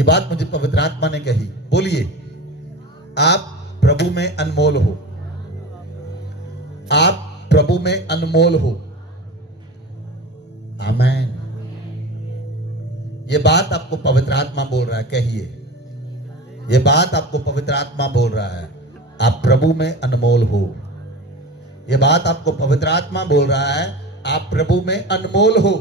ये बात मुझे पवित्र आत्मा ने कही। बोलिए, आप प्रभु में अनमोल हो। आप प्रभु में अनमोल हो। आमीन। ये बात आपको पवित्र आत्मा बोल रहा है। कहिए, ये बात आपको पवित्र आत्मा बोल रहा है, आप प्रभु में अनमोल हो। ये बात आपको पवित्र आत्मा बोल रहा है, आप प्रभु में अनमोल हो।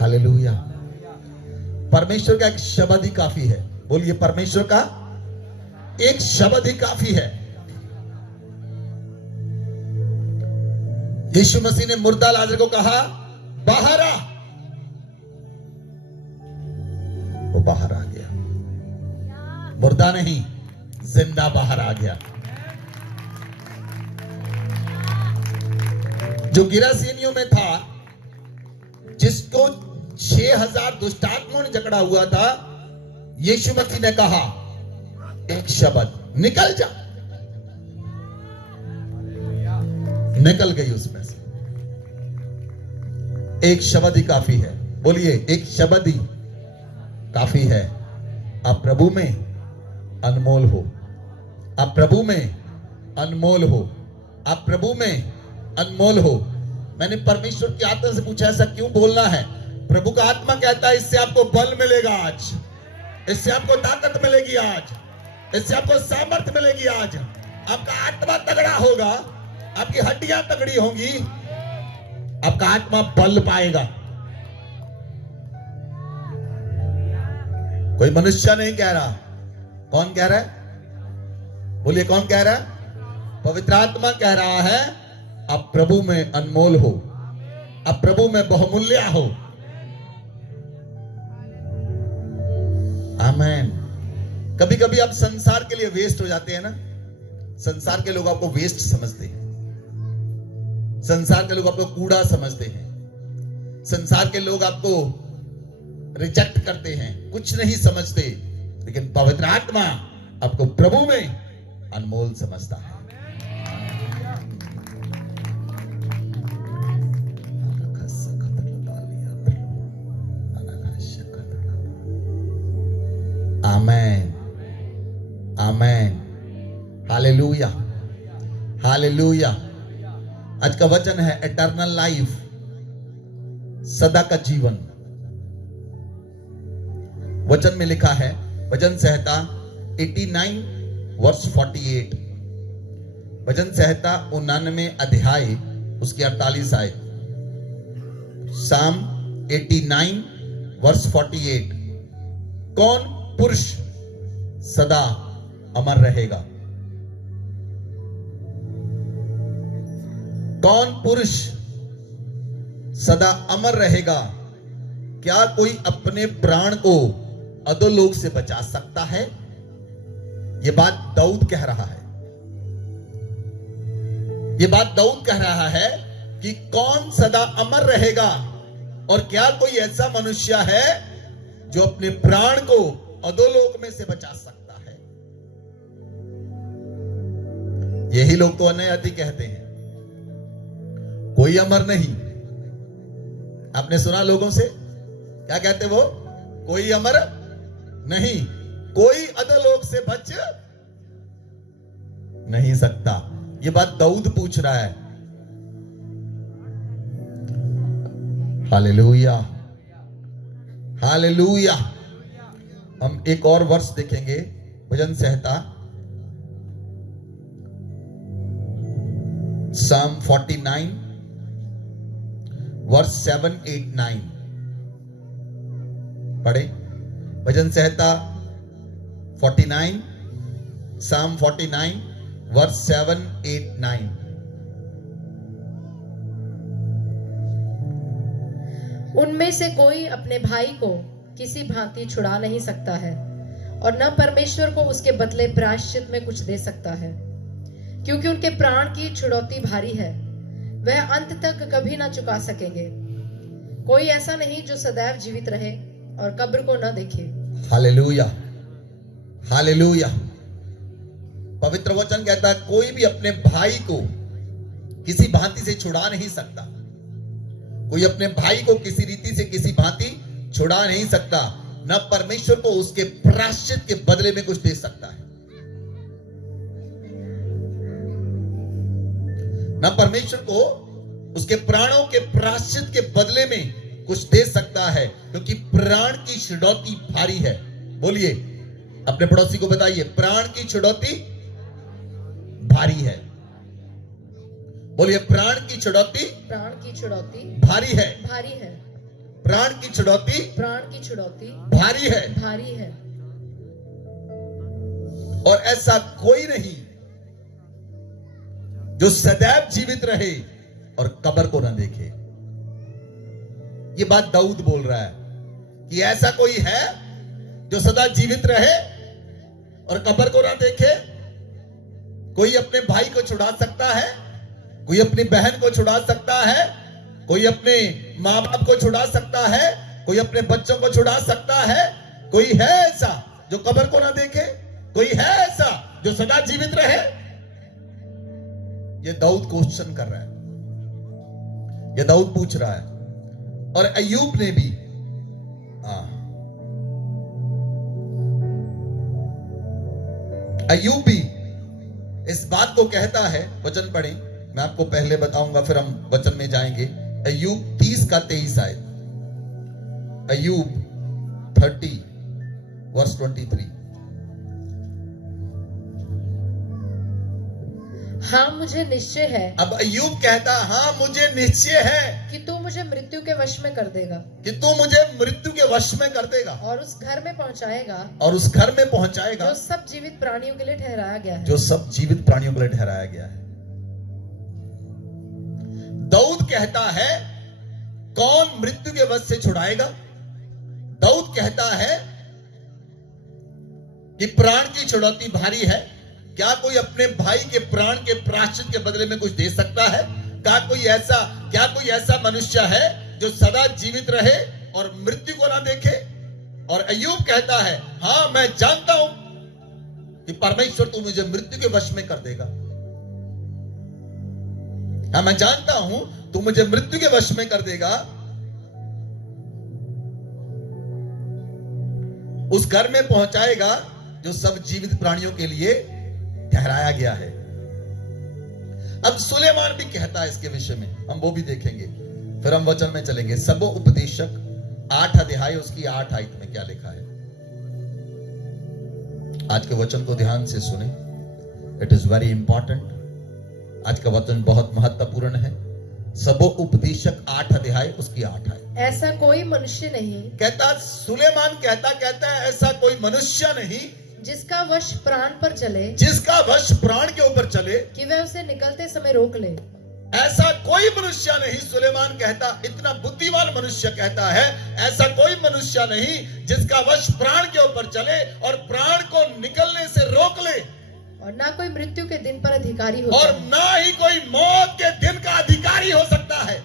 हालेलुया। परमेश्वर का एक शब्द ही काफी है। बोलिए, परमेश्वर का एक शब्द ही काफी है। यीशु मसीह ने मुर्दा लाजर को कहा, बाहर आ। वो बाहर आ गया। मुर्दा नहीं, जिंदा बाहर आ गया। जो गिरासीनियों में था, जिसको 6000 दुष्टात्माओं ने जकड़ा हुआ था, यीशु मसीह ने कहा एक शब्द, निकल जा। निकल गई उसमें से। एक शब्द ही काफी है। बोलिए, एक शब्द ही काफी है। आप प्रभु में अनमोल हो। आप प्रभु में अनमोल हो। आप प्रभु में अनमोल हो। मैंने परमेश्वर की आत्मा से पूछा, ऐसा क्यों बोलना है? प्रभु का आत्मा कहता है, इससे आपको बल मिलेगा आज, इससे आपको ताकत मिलेगी आज, इससे आपको सामर्थ्य मिलेगी आज। आपका आत्मा तगड़ा होगा, आपकी हड्डियां तगड़ी होंगी, आपका आत्मा बल पाएगा। कोई मनुष्य नहीं कह रहा। कौन कह रहा है? बोलिए, कौन कह रहा है? पवित्र आत्मा कह रहा है, आप प्रभु में अनमोल हो, आप प्रभु में बहुमूल्य हो। आमीन। कभी कभी आप संसार के लिए वेस्ट हो जाते हैं ना। संसार के लोग आपको वेस्ट समझते हैं, संसार के लोग आपको कूड़ा समझते हैं, संसार के लोग आपको रिजेक्ट करते हैं, कुछ नहीं समझते। लेकिन पवित्र आत्मा आपको प्रभु में अनमोल समझता है। आमेन, आमेन, हालेलुया, हालेलुया। आज का वचन है एटर्नल लाइफ, सदा का जीवन। वचन में लिखा है, भजन संहिता 89 वर्ष 48, भजन संहिता 99 अध्याय उसकी 48 आयत। साम 89 वर्ष 48। कौन पुरुष सदा अमर रहेगा? कौन पुरुष सदा अमर रहेगा? क्या कोई अपने प्राण को अधोलोक से बचा सकता है? यह बात दाऊद कह रहा है। यह बात दाऊद कह रहा है कि कौन सदा अमर रहेगा, और क्या कोई ऐसा मनुष्य है जो अपने प्राण को अधोलोक में से बचा सकता है? यही लोग तो अनयाति कहते हैं, कोई अमर नहीं। आपने सुना लोगों से क्या कहते वो? कोई अमर नहीं, कोई अधोलोक से बच नहीं सकता। ये बात दाऊद पूछ रहा है। Hallelujah, hallelujah. हम एक और वर्ष देखेंगे, भजन संहिता Psalm 49 वर्ष 7, 8, 9 पढ़े। भजन संहिता 49, Psalm 49 वर्ष 7, 8, 9। उनमें से कोई अपने भाई को किसी भांति छुड़ा नहीं सकता है, और न परमेश्वर को उसके बदले प्रायश्चित में कुछ दे सकता है, क्योंकि उनके प्राण की छुड़ौती भारी है, वह अंत तक कभी ना चुका सकेंगे। कोई ऐसा नहीं जो सदैव जीवित रहे और कब्र को न देखे। Hallelujah, hallelujah. पवित्र वचन कहता है, कोई भी अपने भाई को किसी भांति से छुड़ा नहीं सकता। कोई अपने भाई को किसी रीति से किसी भांति छुड़ा नहीं सकता, न परमेश्वर को उसके प्रायश्चित के बदले में कुछ दे सकता है, न परमेश्वर को उसके प्राणों के प्रायश्चित के बदले में कुछ दे सकता है, क्योंकि प्राण की छुड़ौती भारी है। बोलिए, अपने पड़ोसी को बताइए, प्राण की छुड़ौती भारी है। बोलिए, प्राण की छुड़ौती भारी है, भारी है। प्राण की छुड़ौती भारी है, भारी है। और ऐसा कोई नहीं जो सदैव जीवित रहे और कब्र को न देखे। ये बात दाऊद बोल रहा है कि ऐसा कोई है जो सदा जीवित रहे और कब्र को ना देखे। कोई अपने भाई को छुड़ा सकता है, कोई अपनी बहन को छुड़ा सकता है, कोई अपने मां बाप को छुड़ा सकता है, कोई अपने बच्चों को छुड़ा सकता है। कोई है ऐसा जो कब्र को ना देखे? कोई है ऐसा जो सदा जीवित रहे? ये दाऊद क्वेश्चन कर रहा है, ये दाऊद पूछ रहा है। और अय्यूब ने भी अय्यूब भी इस बात को कहता है। वचन पढ़ें, मैं आपको पहले बताऊंगा फिर हम वचन में जाएंगे। अय्यूब 30 का 23 आयत, अय्यूब 30 वर्स 23। हाँ मुझे निश्चय है। अब अय्यूब कहता, हाँ मुझे निश्चय है कि तू मुझे मृत्यु के वश में कर देगा, कि तू मुझे मृत्यु के वश में कर देगा, और उस घर में पहुंचाएगा, और उस घर में पहुंचाएगा जो सब जीवित प्राणियों के लिए ठहराया गया है, जो सब जीवित प्राणियों के लिए ठहराया गया है। दाऊद कहता है, कौन मृत्यु के वश से छुड़ाएगा? दाऊद कहता है कि प्राण की छुड़ौती भारी है। क्या कोई अपने भाई के प्राण के प्रायश्चित के बदले में कुछ दे सकता है? क्या कोई ऐसा मनुष्य है जो सदा जीवित रहे और मृत्यु को ना देखे? और अय्यूब कहता है, हाँ मैं जानता हूं कि परमेश्वर तू मुझे मृत्यु के वश में कर देगा। हाँ मैं जानता हूं तू मुझे मृत्यु के वश में कर देगा। उस घर में पहुंचाएगा जो सब जीवित प्राणियों के लिए ठहराया गया है। अब सुलेमान भी कहता है इसके विषय में, हम वो भी देखेंगे, फिर हम वचन में चलेंगे। सबो उपदेशक 8 अध्याय उसकी 8 आयत में क्या लिखा है। आज के वचन को ध्यान से सुने, इट इज वेरी इंपॉर्टेंट। आज का वचन बहुत महत्वपूर्ण है। सबो उपदेशक 8 अध्याय उसकी 8 आयत। ऐसा कोई मनुष्य नहीं, कहता सुलेमान कहता है ऐसा कोई मनुष्य नहीं जिसका वश प्राण पर चले, जिसका वश प्राण के ऊपर चले, कि वह उसे निकलते समय रोक ले। ऐसा कोई मनुष्य नहीं, सुलेमान कहता, इतना बुद्धिमान मनुष्य कहता है, ऐसा कोई मनुष्य नहीं जिसका वश प्राण के ऊपर चले और प्राण को निकलने से रोक ले, और ना कोई मृत्यु के दिन पर अधिकारी हो, और ना ही कोई मौत के दिन का अधिकारी हो सकता है।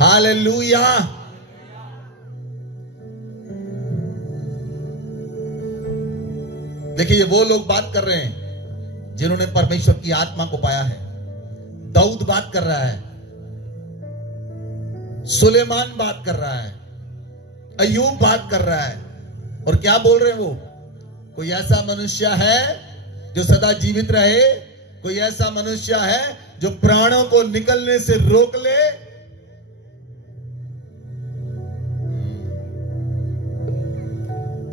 हालेलुया। देखिए, ये वो लोग बात कर रहे हैं जिन्होंने परमेश्वर की आत्मा को पाया है। दाऊद बात कर रहा है, सुलेमान बात कर रहा है, अय्यूब बात कर रहा है, और क्या बोल रहे हैं वो? कोई ऐसा मनुष्य है जो सदा जीवित रहे? कोई ऐसा मनुष्य है जो प्राणों को निकलने से रोक ले?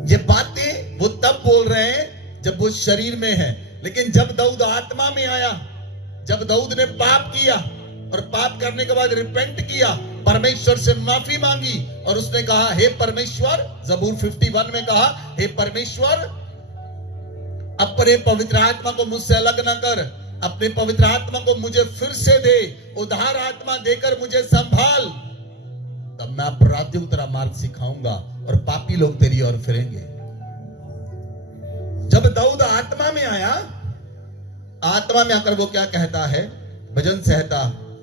ये बातें वो तब बोल रहे हैं जब वो शरीर में है, लेकिन जब दाऊद आत्मा में आया, जब दाऊद ने पाप किया और पाप करने के बाद रिपेंट किया, परमेश्वर से माफी मांगी, और उसने कहा, हे परमेश्वर, जबूर 51 में कहा, हे परमेश्वर, अपने पवित्र आत्मा को मुझसे अलग ना कर, अपने पवित्र आत्मा को मुझे फिर से दे, उधार आत्मा देकर मुझे संभाल, तब मैं अपराधियों को तेरा मार्ग सिखाऊंगा और पापी लोग तेरी ओर फिरेंगे। जब दाऊद आत्मा में आया, आत्मा में आकर वो क्या कहता है? भजन संहिता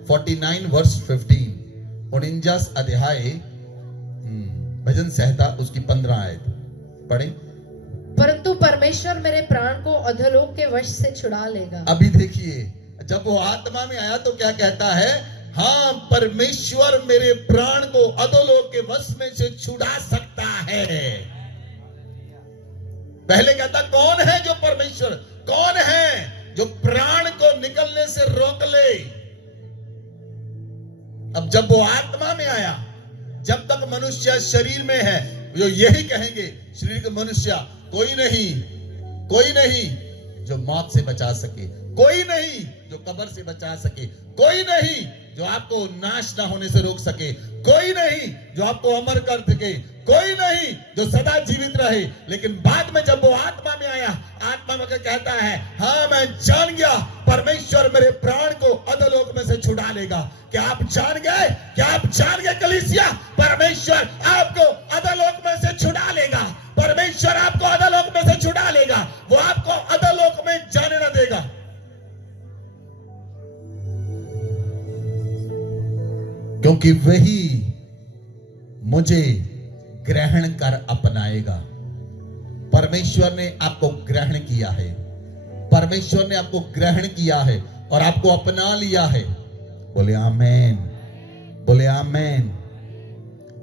49 वर्स 15, 49 अध्याय भजन संहिता उसकी 15 आयत पढ़ें। परंतु परमेश्वर मेरे प्राण को अधोलोक के वश से छुड़ा लेगा। अभी देखिए, जब वो आत्मा में आया तो क्या कहता है? हाँ, परमेश्वर मेरे प्राण को अधोलोक के वश में से छुड़ा सकता है। पहले कहता कौन है जो परमेश्वर, कौन है जो प्राण को निकलने से रोक ले। अब जब वो आत्मा में आया, जब तक मनुष्य शरीर में है, जो यही कहेंगे शरीर के मनुष्य, कोई नहीं जो मौत से बचा सके, कोई नहीं जो कब्र से बचा सके, कोई नहीं जो आपको नाश ना होने से रोक सके, कोई नहीं जो आपको अमर कर सके, कोई नहीं जो सदा जीवित रहे। लेकिन बाद में जब वो आत्मा में आया, आत्मा में कहता है हाँ मैं जान गया परमेश्वर मेरे प्राण को अधोलोक में से छुड़ा लेगा। क्या आप जान गए? क्या आप जान गए कलीसिया? परमेश्वर आपको अधोलोक में से छुड़ा लेगा। परमेश्वर आपको अधोलोक में से छुड़ा लेगा। वो आपको अधोलोक में जाने न देगा। क्योंकि वही मुझे ग्रहण कर अपनाएगा। परमेश्वर ने आपको ग्रहण किया है, परमेश्वर ने आपको ग्रहण किया है और आपको अपना लिया है। बोले आमेन, बोले आमेन,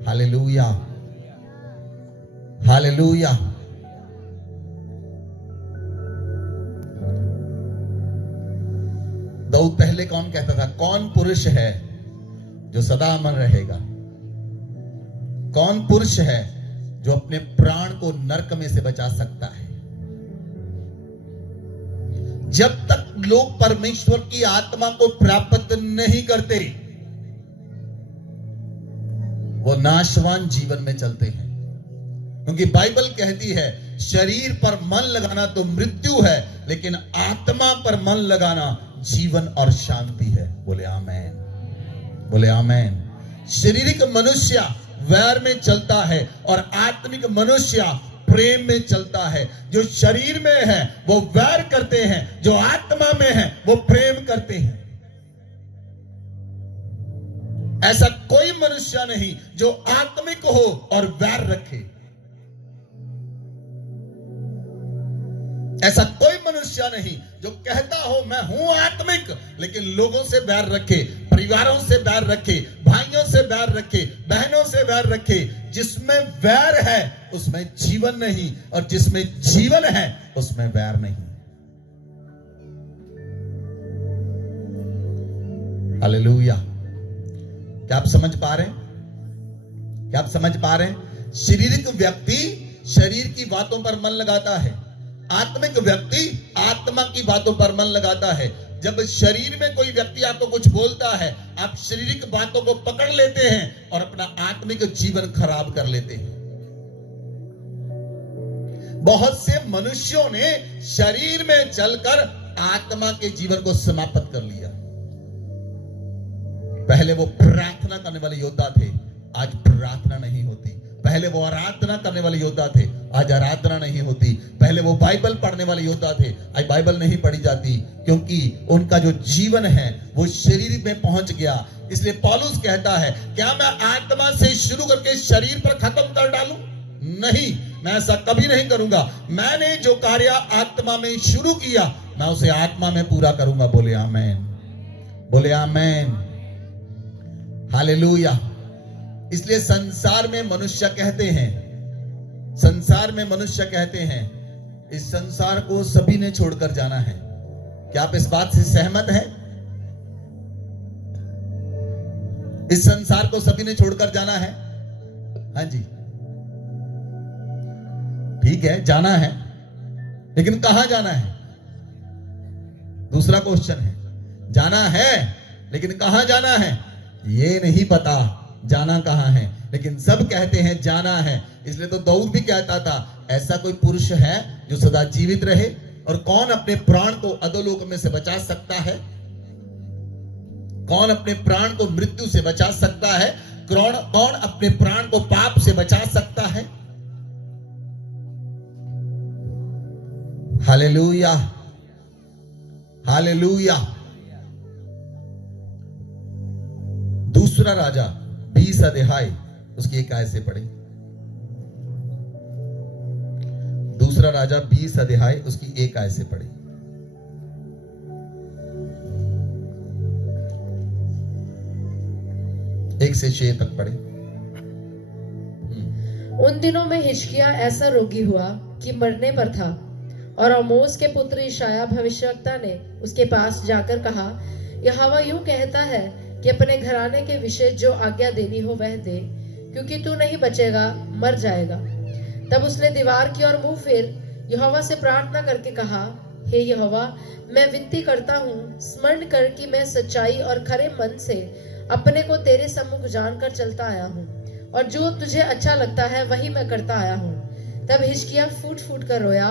हालेलुया, हालेलुया। दाऊद पहले कौन कहता था? कौन पुरुष है जो सदा अमर रहेगा? कौन पुरुष है जो अपने प्राण को नरक में से बचा सकता है? जब तक लोग परमेश्वर की आत्मा को प्राप्त नहीं करते, वो नाशवान जीवन में चलते हैं। क्योंकि बाइबल कहती है शरीर पर मन लगाना तो मृत्यु है, लेकिन आत्मा पर मन लगाना जीवन और शांति है। बोले आमेन, बोले आमेन। शारीरिक मनुष्य वैर में चलता है और आत्मिक मनुष्य प्रेम में चलता है। जो शरीर में है वो वैर करते हैं, जो आत्मा में है वो प्रेम करते हैं। ऐसा कोई मनुष्य नहीं जो आत्मिक हो और वैर रखे। ऐसा कोई मनुष्य नहीं जो कहता हो मैं हूं आत्मिक, लेकिन लोगों से बैर रखे, परिवारों से बैर रखे, भाइयों से बैर रखे, बहनों से बैर रखे। जिसमें बैर है उसमें जीवन नहीं, और जिसमें जीवन है उसमें बैर नहीं। हालेलुया। क्या आप समझ पा रहे हैं? क्या आप समझ पा रहे हैं? शारीरिक व्यक्ति शरीर की बातों पर मन लगाता है, आत्मिक व्यक्ति आत्मा की बातों पर मन लगाता है। जब शरीर में कोई व्यक्ति आपको कुछ बोलता है, आप शारीरिक बातों को पकड़ लेते हैं और अपना आत्मिक जीवन खराब कर लेते हैं। बहुत से मनुष्यों ने शरीर में चलकर आत्मा के जीवन को समाप्त कर लिया। पहले वो प्रार्थना करने वाले योद्धा थे, आज प्रार्थना नहीं होती। पहले वो आराधना करने वाले योद्धा थे, आज आराधना नहीं होती। पहले वो बाइबल पढ़ने वाले योद्धा थे, आज बाइबल नहीं पढ़ी जाती, क्योंकि उनका जो जीवन है वो शरीर में पहुंच गया। इसलिए पौलुस कहता है क्या मैं आत्मा से शुरू करके शरीर पर खत्म कर डालूं? नहीं, मैं ऐसा कभी नहीं करूंगा। मैंने जो कार्य आत्मा में शुरू किया मैं उसे आत्मा में पूरा करूंगा। बोले आमेन, बोले आमेन, हालेलुया। इसलिए संसार में मनुष्य कहते हैं, संसार में मनुष्य कहते हैं इस संसार को सभी ने छोड़कर जाना है। क्या आप इस बात से सहमत हैं? इस संसार को सभी ने छोड़कर जाना है। हाँ जी, ठीक है, जाना है, लेकिन कहां जाना है? दूसरा क्वेश्चन है। जाना है लेकिन कहां जाना है ये नहीं पता, जाना कहां है, लेकिन सब कहते हैं जाना है। इसलिए तो दाऊद भी कहता था ऐसा कोई पुरुष है जो सदा जीवित रहे? और कौन अपने प्राण को अधोलोक में से बचा सकता है? कौन अपने प्राण को मृत्यु से बचा सकता है? कौन अपने प्राण को पाप से बचा सकता है? Hallelujah, hallelujah. दूसरा राजा 20 अध्याय उसकी 1 आयत से पढ़े। दूसरा राजा 20 अध्याय उसकी 1 आयत से पढ़े। 1 से 6 तक पढ़े। उन दिनों में हिजकिय्याह ऐसा रोगी हुआ कि मरने पर था, और आमोस के पुत्र यशायाह भविष्यवक्ता ने उसके पास जाकर कहा, यहोवा यूं कहता है कि अपने घराने के विषय जो आज्ञा देनी हो वह दे, क्योंकि तू नहीं बचेगा, मर जाएगा। तब उसने दीवार की ओर मुंह फेर यहोवा से प्रार्थना करके कहा, हे यहोवा, मैं विनती करता हूँ, स्मरण कर कि मैं सच्चाई और खरे मन से अपने को तेरे सम्मुख जानकर चलता आया हूँ, और जो तुझे अच्छा लगता है वही मैं करता आया हूँ। तब हिजकिय्याह फूट फूट कर रोया।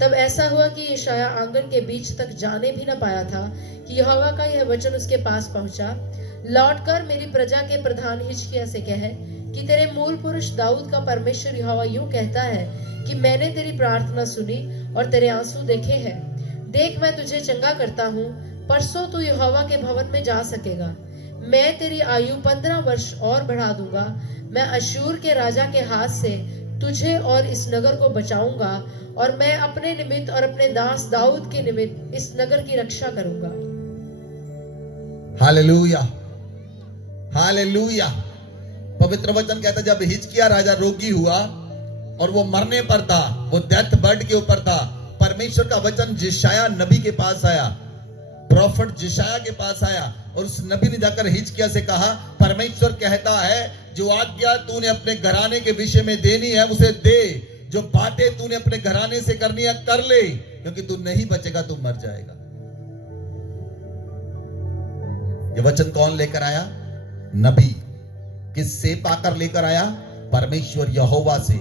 तब ऐसा हुआ कि यशायाह आंगन के बीच तक जाने भी न पाया था कि यहोवा का यह वचन उसके पास पहुंचा, लौटकर मेरी प्रजा के प्रधान हिजकिय्याह से कह कि तेरे मूल पुरुष दाऊद का परमेश्वर यहोवा यूं कहता है कि मैंने तेरी प्रार्थना सुनी और तेरे आंसू देखे हैं। देख, मैं तुझे चंगा करता हूँ, परसों तू यहोवा के भवन में जा सकेगा। मैं तेरी आयु 15 वर्ष और बढ़ा दूंगा। मैं अश्शूर के राजा के हाथ से तुझे और इस नगर को बचाऊंगा, और मैं अपने निमित्त और अपने दास दाऊद के निमित्त इस नगर की रक्षा करूंगा। Hallelujah, hallelujah. पवित्र वचन कहता है, जब हिजकिय्याह राजा रोगी हुआ और वो मरने पर था, वो डेथ बेड के ऊपर था, परमेश्वर का वचन यशायाह नबी के पास आया, प्रॉफिट यशायाह के पास आया, और उस नबी ने जाकर हिजकिय्याह से कहा, परमेश्वर कहता है जो आज्ञा तूने अपने घराने के विषय में देनी है उसे दे, जो बातें तूने अपने घराने से करनी है कर ले, क्योंकि तू नहीं बचेगा, तू मर जाएगा। ये वचन कौन लेकर आया? नबी। किससे पाकर लेकर आया? परमेश्वर यहोवा से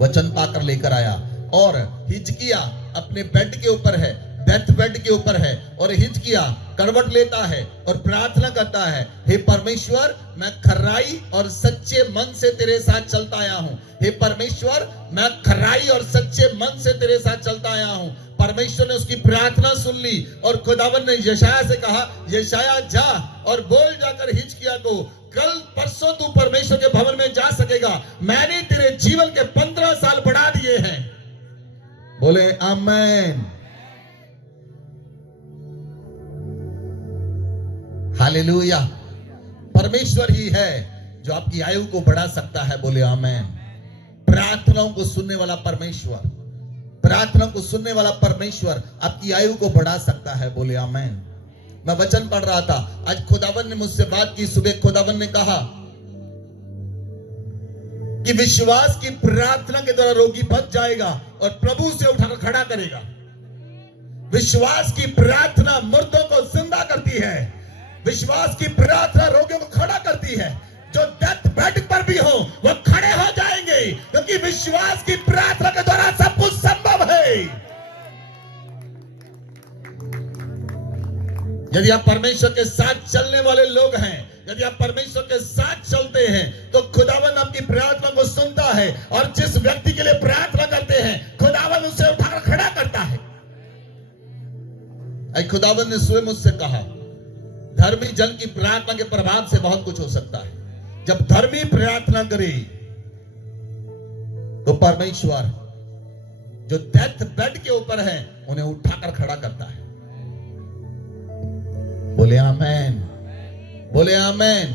वचन पाकर लेकर आया। और हिजकिय्याह अपने बेड के ऊपर है, डेथ बेड के ऊपर है, और हिजकिय्याह करवट लेता है और प्रार्थना करता है, हे परमेश्वर, मैं खराई और सच्चे मन से तेरे साथ चलता आया हूं। हे परमेश्वर, मैं खराई और सच्चे मन से तेरे साथ चलता आया हूं। परमेश्वर ने उसकी प्रार्थना सुन ली, और खुदावन ने यशायाह से कहा, यशायाह जा और बोल जाकर हिजकिय्याह को, कल परसों तू परमेश्वर के भवन में जा सकेगा। मैंने तेरे जीवन के 15 साल बढ़ा दिए हैं। बोले आमीन, हालेलुया। परमेश्वर ही है जो आपकी आयु को बढ़ा सकता है। बोले आमीन। प्रार्थनाओं को सुनने वाला परमेश्वर, प्रार्थना को सुनने वाला परमेश्वर आपकी आयु को बढ़ा सकता है। बोले आमीन। मैं वचन पढ़ रहा था, आज खुदावन ने मुझसे बात की। सुबह खुदावन ने कहा कि विश्वास की प्रार्थना के द्वारा रोगी बच जाएगा और प्रभु से उठाकर खड़ा करेगा। विश्वास की प्रार्थना मुर्दों को जिंदा करती है। विश्वास की प्रार्थना रोगियों को खड़ा करती है। जो डेथ बेड पर भी हो वो खड़े हो जाएंगे, क्योंकि विश्वास की प्रार्थना के द्वारा सब कुछ संभव है। यदि आप परमेश्वर के साथ चलने वाले लोग हैं, यदि आप परमेश्वर के साथ चलते हैं, तो खुदावन आपकी प्रार्थना को सुनता है, और जिस व्यक्ति के लिए प्रार्थना करते हैं खुदावन उसे उठाकर खड़ा करता है। खुदावन ने स्वयं मुझसे कहा, धर्मी जन की प्रार्थना के प्रभाव से बहुत कुछ हो सकता है। जब धर्मी प्रार्थना करे तो परमेश्वर जो डेथ बेड के ऊपर है उन्हें उठाकर खड़ा करता है। बोले आमीन, बोले आमीन,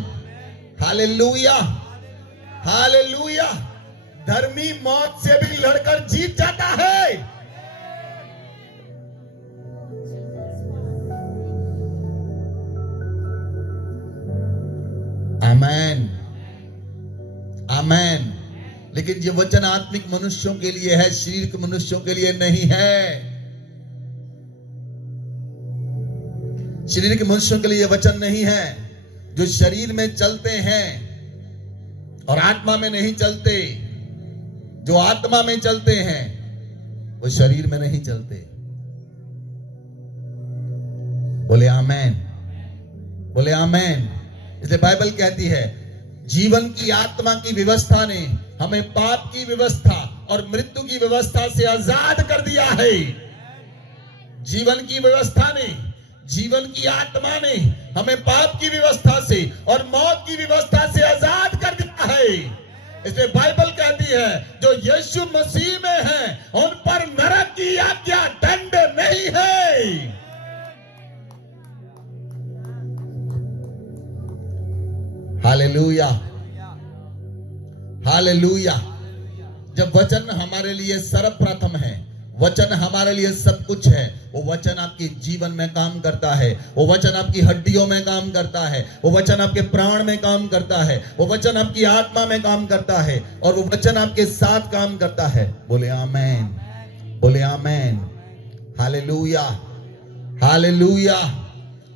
हालेलुया, हालेलुया। धर्मी मौत से भी लड़कर जीत जाता है। आमीन, आमीन। लेकिन ये वचन आत्मिक मनुष्यों के लिए है, शरीर के मनुष्यों के लिए नहीं है। शरीर के मनुष्यों के लिए यह वचन नहीं है। जो शरीर में चलते हैं और आत्मा में नहीं चलते, जो आत्मा में चलते हैं वो शरीर में नहीं चलते। बोले आमीन, बोले आमीन। इसलिए बाइबल कहती है, जीवन की आत्मा की व्यवस्था ने हमें पाप की व्यवस्था और मृत्यु की व्यवस्था से आजाद कर दिया है। जीवन की व्यवस्था ने, जीवन की आत्मा ने हमें पाप की व्यवस्था से और मौत की व्यवस्था से आजाद कर दिया है। इसलिए बाइबल कहती है, जो यीशु मसीह में है उन पर नरक की आज्ञा, दंड नहीं है। Hallelujah, hallelujah. जब वचन हमारे लिए सर्वप्रथम है, वचन हमारे लिए सब कुछ है, वो वचन आपके जीवन में काम करता है, वो वचन आपकी हड्डियों में काम करता है, वो वचन आपके प्राण में काम करता है, वो वचन आपकी आत्मा में काम करता है, और वो वचन आपके साथ काम करता है। बोले आमेन, बोले आमेन। हालेलुया, हालेलुया,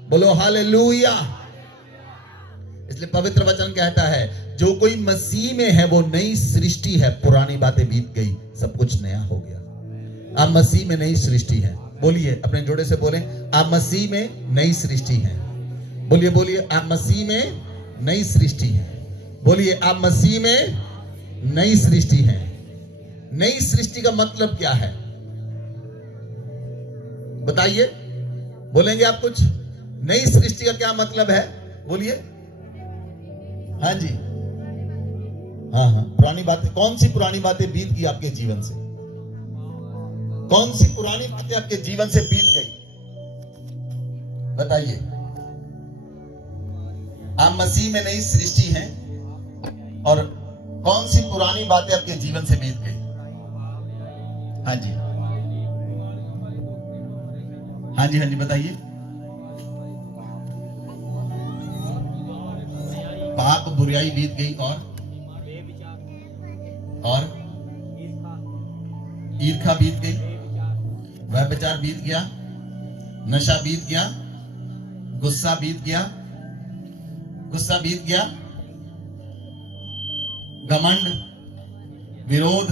बोलो हालेलुया। इसलिए पवित्र वचन कहता है जो कोई मसीह में है वो नई सृष्टि है, पुरानी बातें बीत गई, सब कुछ नया हो गया। आप मसीह में नई सृष्टि हैं। बोलिए, अपने जोड़े से बोलें, आप मसीह में नई सृष्टि हैं। बोलिए, बोलिए, आप मसीह में नई सृष्टि हैं। बोलिए, आप मसीह में नई सृष्टि हैं। नई सृष्टि का मतलब क्या है बताइए? बोलेंगे आप कुछ? नई सृष्टि का क्या मतलब है? बोलिए। हाँ जी, हाँ हाँ, पुरानी बातें। कौन सी पुरानी बातें बीत गई आपके जीवन से? कौन सी पुरानी बातें आपके जीवन से बीत गई? बताइए। आप मसीह में नई सृष्टि हैं, और कौन सी पुरानी बातें आपके जीवन से बीत गई? हाँ जी, हाँ जी, हाँ जी, बताइए। पाप बुराई बीत गई, और ईर्ष्या बीत गई, व्यभिचार बीत गया, नशा बीत गया, गुस्सा बीत गया, गुस्सा बीत गया, घमंड, विरोध,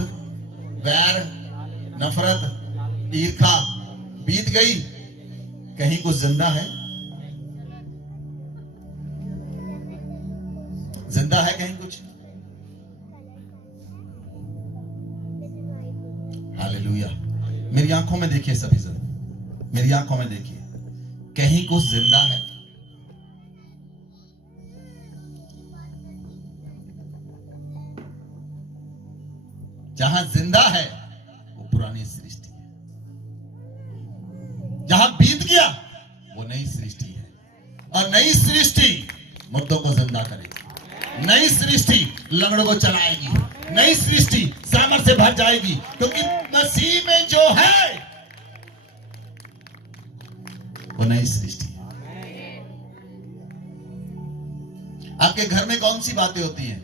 वैर, नफरत, ईर्ष्या बीत गई। कहीं कुछ जिंदा है? जिंदा है कहीं कुछ? हालेलुया। मेरी आंखों में देखिए सभी जन, मेरी आंखों में देखिए, कहीं कुछ जिंदा है? जहां जिंदा है वो पुरानी सृष्टि है, जहां बीत गया वो नई सृष्टि है, और नई सृष्टि मुर्दों को जिंदा करेगी, नई सृष्टि लंगड़ों को चलाएगी, नई सृष्टि सामर्थ से भर जाएगी, क्योंकि मसीह में जो है वो नई सृष्टि है। आपके घर में कौन सी बातें होती हैं?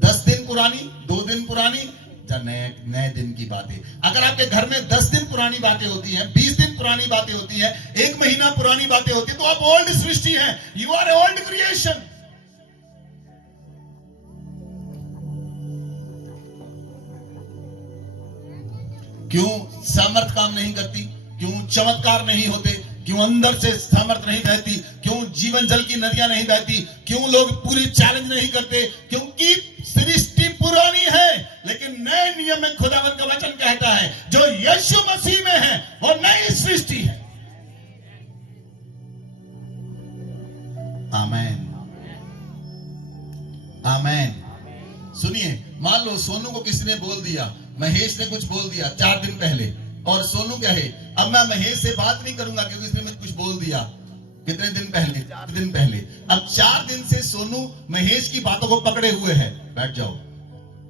10 दिन पुरानी, 2 दिन पुरानी, या नए दिन की बातें? अगर आपके घर में 10 दिन पुरानी बातें होती हैं, 20 दिन पुरानी बातें होती हैं, 1 महीना पुरानी बातें होती हैं, तो आप ओल्ड सृष्टि हैं। You are old creation. क्यों सामर्थ काम नहीं करती? क्यों चमत्कार नहीं होते? क्यों अंदर से सामर्थ नहीं बहती? क्यों जीवन जल की नदियां नहीं बहती? क्यों लोग पूरी चैलेंज नहीं करते? क्योंकि सृष्टि पुरानी है, लेकिन नए नियम में खुदावंत का वचन कहता है जो यीशु मसीह में है वो नई सृष्टि है। आमेन, आमेन। सुनिए, मान लो सोनू को किसी ने बोल दिया, महेश ने कुछ बोल दिया 4 दिन पहले, और सोनू कहे अब मैं महेश से बात नहीं करूंगा क्योंकि उसने मुझे कुछ बोल दिया। कितने दिन पहले? 4 दिन पहले। अब 4 दिन से सोनू महेश की बातों को पकड़े हुए है। बैठ जाओ।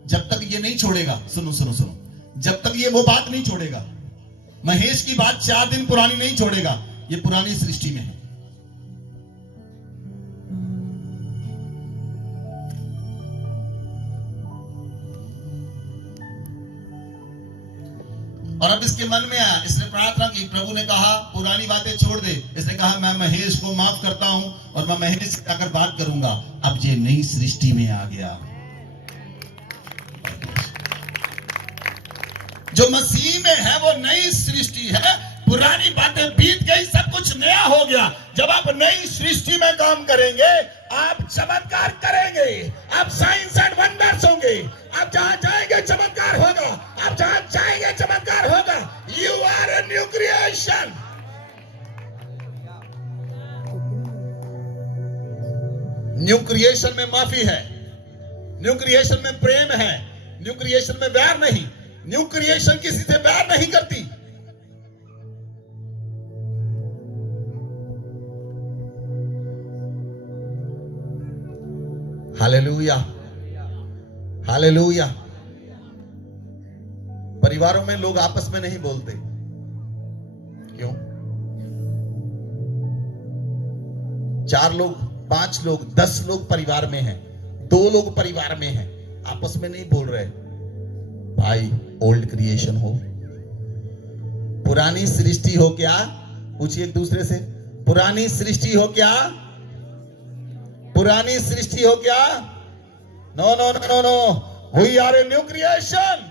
जब तक ये नहीं छोड़ेगा, सुनो सुनो सुनो, जब तक ये वो बात नहीं छोड़ेगा, महेश की बात 4 दिन पुरानी नहीं छोड़ेगा, ये पुरानी सृष्टि में है। और अब इसके मन में आया, इसने प्रार्थना की, प्रभु ने कहा पुरानी बातें छोड़ दे। इसने कहा मैं महेश को माफ करता हूं और मैं महेश से जाकर बात करूंगा। अब ये नई सृष्टि में आ गया। जो मसीह में है वो नई सृष्टि है। पुरानी बातें बीत गई, सब कुछ नया हो गया। जब आप नई सृष्टि में काम करेंगे, आप चमत्कार करेंगे, आप साइंस एंड वंडर्स होंगे। आप जहां जाएंगे चमत्कार होगा, आप जहां जाएंगे चमत्कार होगा। You are a new creation. New creation में माफी है, न्यू क्रिएशन में प्रेम है, न्यू क्रिएशन में वैर नहीं। न्यू क्रिएशन किसी से वैर नहीं करती। Hallelujah, hallelujah. परिवारों में लोग आपस में नहीं बोलते, क्यों? 4 लोग, 5 लोग, 10 लोग परिवार में हैं, 2 लोग परिवार में हैं, आपस में नहीं बोल रहे। भाई, ओल्ड क्रिएशन हो, पुरानी सृष्टि हो क्या? पूछिए एक दूसरे से, पुरानी सृष्टि हो क्या? पुरानी सृष्टि हो क्या? No no no no no, we are a new creation.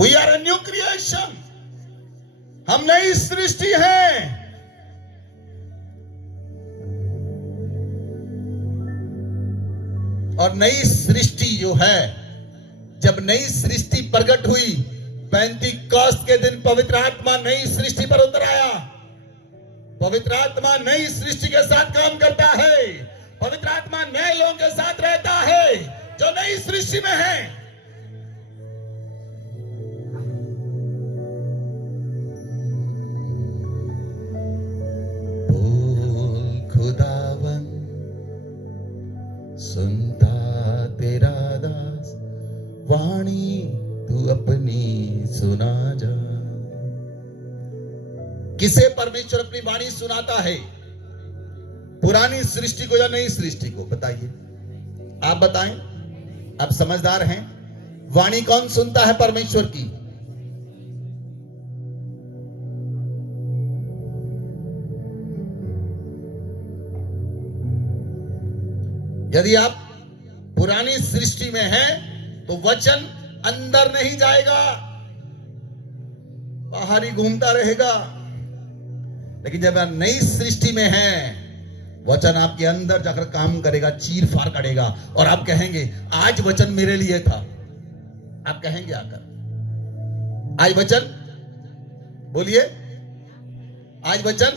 We are a new creation. हम नई सृष्टि हैं। और नई सृष्टि जो है, जब नई सृष्टि प्रकट हुई, पेंतीकोस्त के दिन पवित्र आत्मा नई सृष्टि पर उतर आया। पवित्र आत्मा नई सृष्टि के साथ काम करता है। पवित्र आत्मा नए लोगों के साथ रहता है जो नई सृष्टि में है। खुदावन सुनता तेरा दास, वाणी तू अपनी सुना जा। किसे परमेश्वर अपनी वाणी सुनाता है? पुरानी सृष्टि को या नई सृष्टि को? बताइए, आप बताएं, आप समझदार हैं। वाणी कौन सुनता है परमेश्वर की? यदि आप पुरानी सृष्टि में हैं तो वचन अंदर नहीं जाएगा, बाहर ही घूमता रहेगा। लेकिन जब आप नई सृष्टि में हैं, वचन आपके अंदर जाकर काम करेगा, चीर फाड़ करेगा, और आप कहेंगे आज वचन मेरे लिए था। आप कहेंगे आकर, आज वचन, बोलिए, आज वचन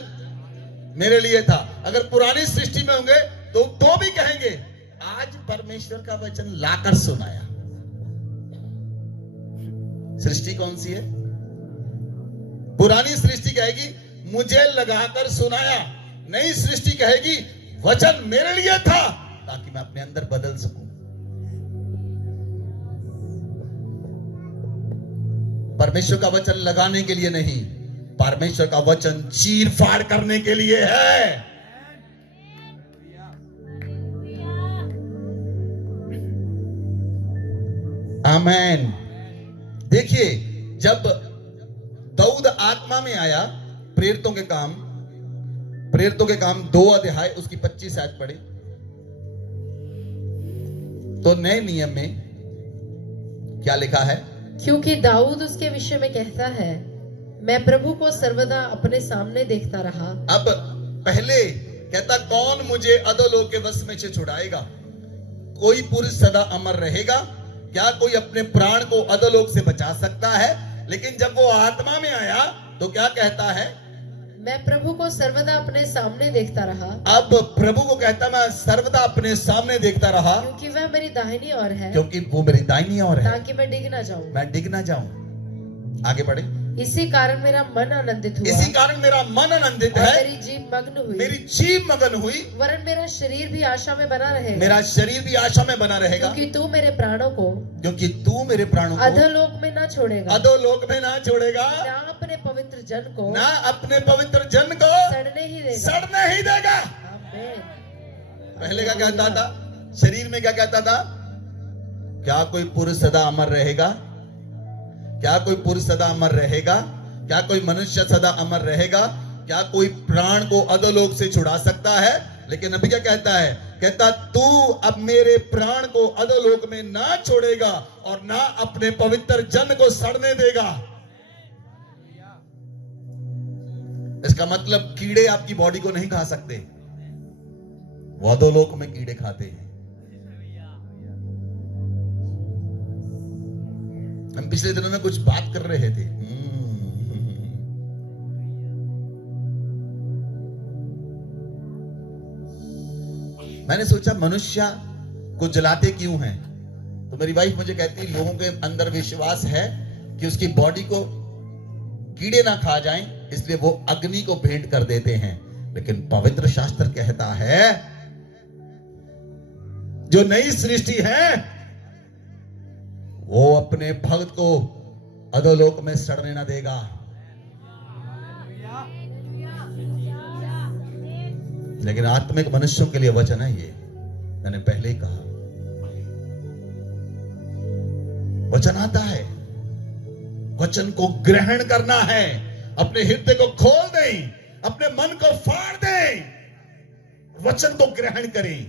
मेरे लिए था। अगर पुरानी सृष्टि में होंगे तो भी कहेंगे आज परमेश्वर का वचन लाकर सुनाया। सृष्टि कौन सी है? पुरानी सृष्टि कहेगी मुझे लगाकर सुनाया, नई सृष्टि कहेगी वचन मेरे लिए था ताकि मैं अपने अंदर बदल सकूं। परमेश्वर का वचन लगाने के लिए नहीं, परमेश्वर का वचन चीर फाड़ करने के लिए है। आमेन। देखिए, जब दाऊद आत्मा में आया, प्रेरितों के काम 2 अध्याय उसकी 25 आयत पढ़े तो नए नियम में क्या लिखा है? क्योंकि दाऊद उसके विषय में कहता है, मैं प्रभु को सर्वदा अपने सामने देखता रहा। अब पहले कहता, कौन मुझे अधोलोक के वश में से छुड़ाएगा? कोई पुरुष सदा अमर रहेगा? क्या कोई अपने प्राण को अधोलोक से बचा सकता है? लेकिन जब वो आत्मा में आया तो क्या कहता है? मैं प्रभु को सर्वदा अपने सामने देखता रहा। अब प्रभु को कहता, मैं सर्वदा अपने सामने देखता रहा, क्योंकि वह मेरी दाहिनी ओर है, क्योंकि वो मेरी दाहिनी ओर है, ताकि मैं डिग ना जाऊं। मैं डिग ना जाऊं। आगे बढ़े। इसी कारण मेरा मन आनंदित हुआ, इसी कारण मेरा मन आनंदित और है, मेरी जीभ मग्न हुई, मेरी जीभ मगन हुई, वरन मेरा शरीर भी आशा में बना रहेगा, मेरा शरीर भी आशा में बना रहेगा, क्योंकि तू मेरे प्राणों को अधोलोक में ना छोड़ेगा, अधोलोक में ना छोड़ेगा, ना अपने पवित्र जन को ना अपने पवित्र जन को सड़ने ही देगा। आमीन। पहले क्या कहता था? शरीर में क्या कहता था? क्या कोई पुरुष सदा अमर रहेगा? क्या कोई पुरुष सदा अमर रहेगा? क्या कोई मनुष्य सदा अमर रहेगा? क्या कोई प्राण को अधोलोक से छुड़ा सकता है? लेकिन अभी क्या कहता है? कहता, तू अब मेरे प्राण को अधोलोक में ना छोड़ेगा और ना अपने पवित्र जन को सड़ने देगा। इसका मतलब कीड़े आपकी बॉडी को नहीं खा सकते, वो अधोलोक में कीड़े खाते हैं। हम पिछले दिनों में कुछ बात कर रहे थे। मैंने सोचा मनुष्य को जलाते क्यों हैं? तो मेरी वाइफ मुझे कहती, लोगों के अंदर विश्वास है कि उसकी बॉडी को कीड़े ना खा जाएं, इसलिए वो अग्नि को भेंट कर देते हैं। लेकिन पवित्र शास्त्र कहता है जो नई सृष्टि है वो अपने भक्त को अधोलोक में सड़ने ना देगा। लेकिन आत्मिक मनुष्यों के लिए वचन है ये, मैंने पहले ही कहा। वचन आता है, वचन को ग्रहण करना है, अपने हृदय को खोल दें, अपने मन को फाड़ दें, वचन को ग्रहण करें,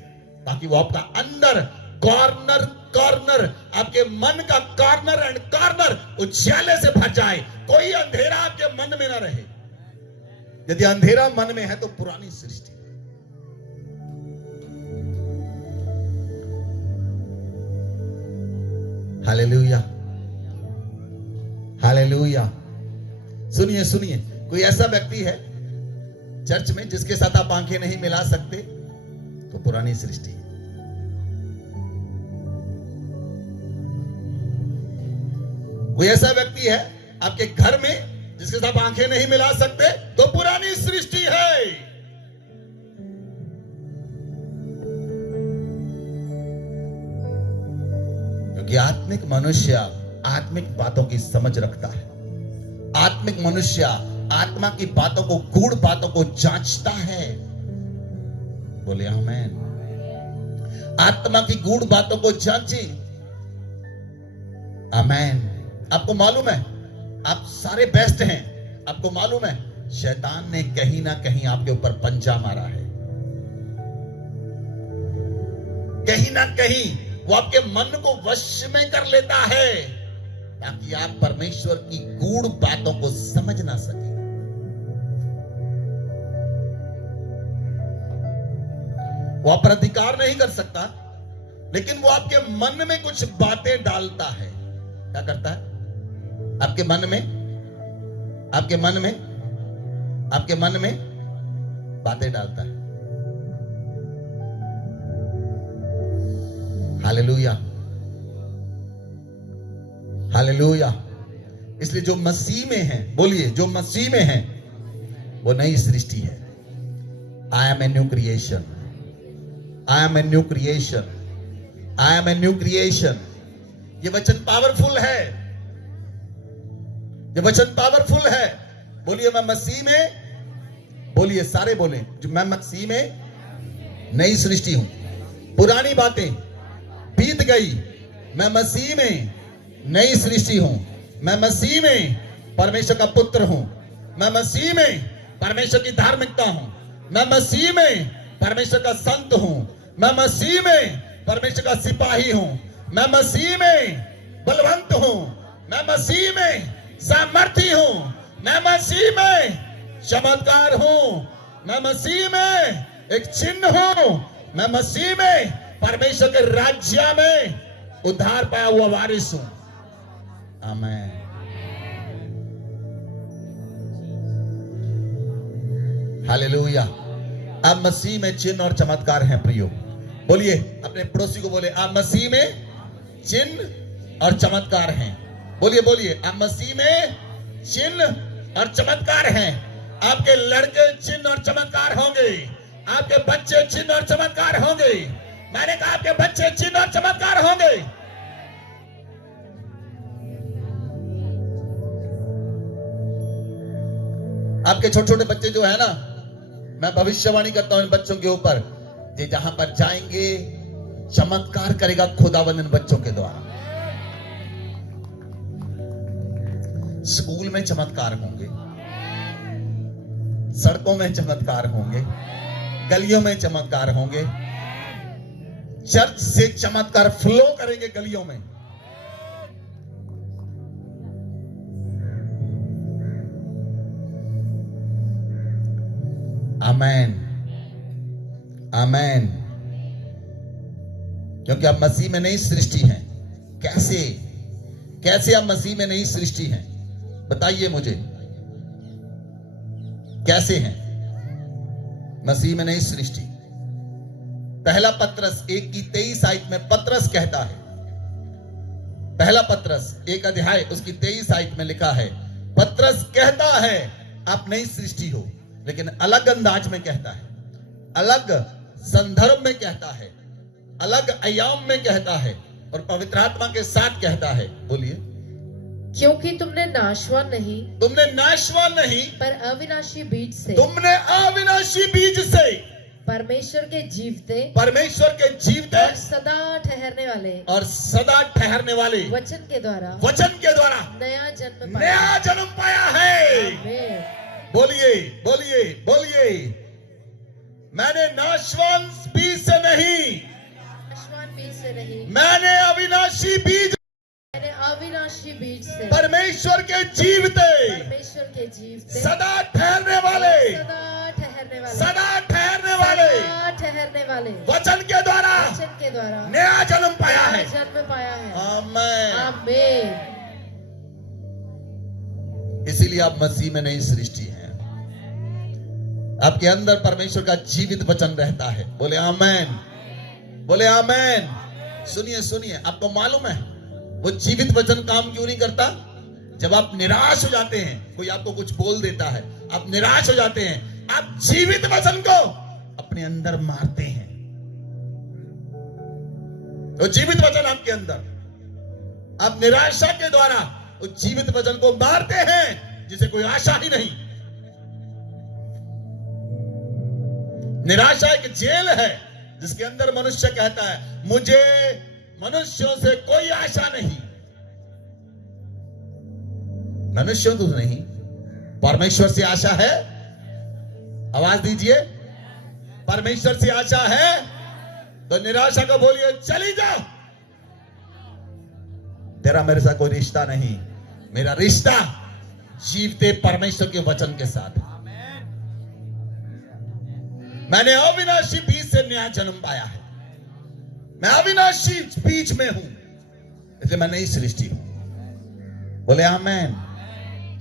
ताकि वो आपका अंदर कॉर्नर कॉर्नर, आपके मन का कॉर्नर एंड कॉर्नर उजाले से भर जाए। कोई अंधेरा आपके मन में ना रहे। यदि अंधेरा मन में है तो पुरानी सृष्टि। Hallelujah, hallelujah. सुनिए सुनिए, कोई ऐसा व्यक्ति है चर्च में जिसके साथ आप आंखें नहीं मिला सकते तो पुरानी सृष्टि है। कोई ऐसा व्यक्ति है आपके घर में जिसके साथ आंखें नहीं मिला सकते तो पुरानी सृष्टि है। क्योंकि आत्मिक मनुष्य आत्मिक बातों की समझ रखता है। आत्मिक मनुष्य आत्मा की बातों को, गूढ़ बातों को जांचता है। बोले आमीन। आत्मा की गूढ़ बातों को जांचे। आमीन। आपको मालूम है आप सारे बेस्ट हैं, आपको मालूम है शैतान ने कहीं ना कहीं आपके ऊपर पंजा मारा है। कहीं ना कहीं वो आपके मन को वश में कर लेता है ताकि आप परमेश्वर की गूढ़ बातों को समझ ना सके। वो आप पर अधिकार नहीं कर सकता, लेकिन वो आपके मन में कुछ बातें डालता है। क्या करता है? आपके मन में बातें डालता है। Hallelujah, hallelujah. इसलिए जो मसीह में है, बोलिए जो मसीह में है वो नई सृष्टि है। I am a new creation, I am a new creation, I am a new creation. ये वचन पावरफुल है, ये वचन पावरफुल है। बोलिए मैं मसीह में, बोलिए सारे बोले जो मैं मसीह में नई सृष्टि हूं। पुरानी बातें बीत गई, मैं मसीह में नई सृष्टि हूं। मैं मसीह में परमेश्वर का पुत्र हूं। मैं मसीह में परमेश्वर की धार्मिकता हूं। मैं मसीह में परमेश्वर का संत हूं। मैं मसीह में परमेश्वर का सिपाही हूं। मैं मसीह में बलवंत हूं। मैं मसीह में सामर्थी हूं। मैं मसीह में चमत्कार हूं। मैं मसीह में एक चिन्ह हूं। मैं मसीह में परमेश्वर के राज्य में उद्धार पाया हुआ वारिस हूं। आमीन। हालेलुया। आप मसीह में चिन्ह और चमत्कार हैं प्रियो। बोलिए अपने पड़ोसी को, बोले आप मसीह में चिन्ह और चमत्कार हैं। बोलिए बोलिए आप मसीह में चिन्ह और चमत्कार हैं। आपके लड़के चिन्ह और चमत्कार होंगे। आपके बच्चे चिन्ह और चमत्कार होंगे। मैंने कहा आपके बच्चे चिन्ह और चमत्कार होंगे। आपके छोटे छोटे बच्चे जो है ना, मैं भविष्यवाणी करता हूं इन बच्चों के ऊपर, ये जहां पर जाएंगे चमत्कार करेगा खुदावंद इन बच्चों के द्वारा। स्कूल में चमत्कार होंगे, सड़कों में चमत्कार होंगे, गलियों में चमत्कार होंगे। चर्च से चमत्कार फ्लो करेंगे गलियों में। आमीन, आमीन। क्योंकि आप मसीह में नई सृष्टि हैं। कैसे कैसे आप मसीह में नई सृष्टि हैं? बताइए मुझे, कैसे हैं मसीह में नई सृष्टि? पहला पत्रस 1:23 में पत्रस कहता है, पहला पत्रस 1 अध्याय उसकी 23 में लिखा है, पत्रस कहता है आप नई सृष्टि हो, लेकिन अलग अंदाज में कहता है, अलग संदर्भ में कहता है, अलग आयाम में कहता है और पवित्र आत्मा के साथ कहता है। बोलिए, क्योंकि तुमने नाशवान नहीं पर अविनाशी बीज से, तुमने अविनाशी बीज से परमेश्वर के जीवते और सदा ठहरने वाले वचन के द्वारा नया जन्म पाया है। आमीन। बोलिए बोलिए बोलिए, मैंने नाशवान बीज से नहीं, नाशवान बीज से नहीं, मैंने अविनाशी बीज से परमेश्वर के जीवते सदा ठहरने वाले वचन के द्वारा नया जन्म पाया है। आमीन। आमीन। इसीलिए आप मसीह में नई सृष्टि हैं। आपके अंदर परमेश्वर का जीवित वचन रहता है। बोले आमीन, बोले आमीन। सुनिए सुनिए, आपको मालूम है वो जीवित वचन काम क्यों नहीं करता? जब आप निराश हो जाते हैं, कोई आपको कुछ बोल देता है, आप निराश हो जाते हैं, आप जीवित वचन को अपने अंदर मारते हैं। तो जीवित वचन आपके अंदर, आप निराशा के द्वारा उस जीवित वचन को मारते हैं जिसे कोई आशा ही नहीं। निराशा एक जेल है जिसके अंदर मनुष्य कहता है मुझे मनुष्यों से कोई आशा नहीं। मनुष्यों तो नहीं, परमेश्वर से आशा है। आवाज दीजिए, परमेश्वर से आशा है। तो निराशा को बोलिए चली जाओ, तेरा मेरे साथ कोई रिश्ता नहीं, मेरा रिश्ता जीवते परमेश्वर के वचन के साथ है। मैंने अविनाशी बीज से नया जन्म पाया है। मैं अविनाशी बीज में हूं, इसलिए मैं नई सृष्टि हूं। बोले आमीन।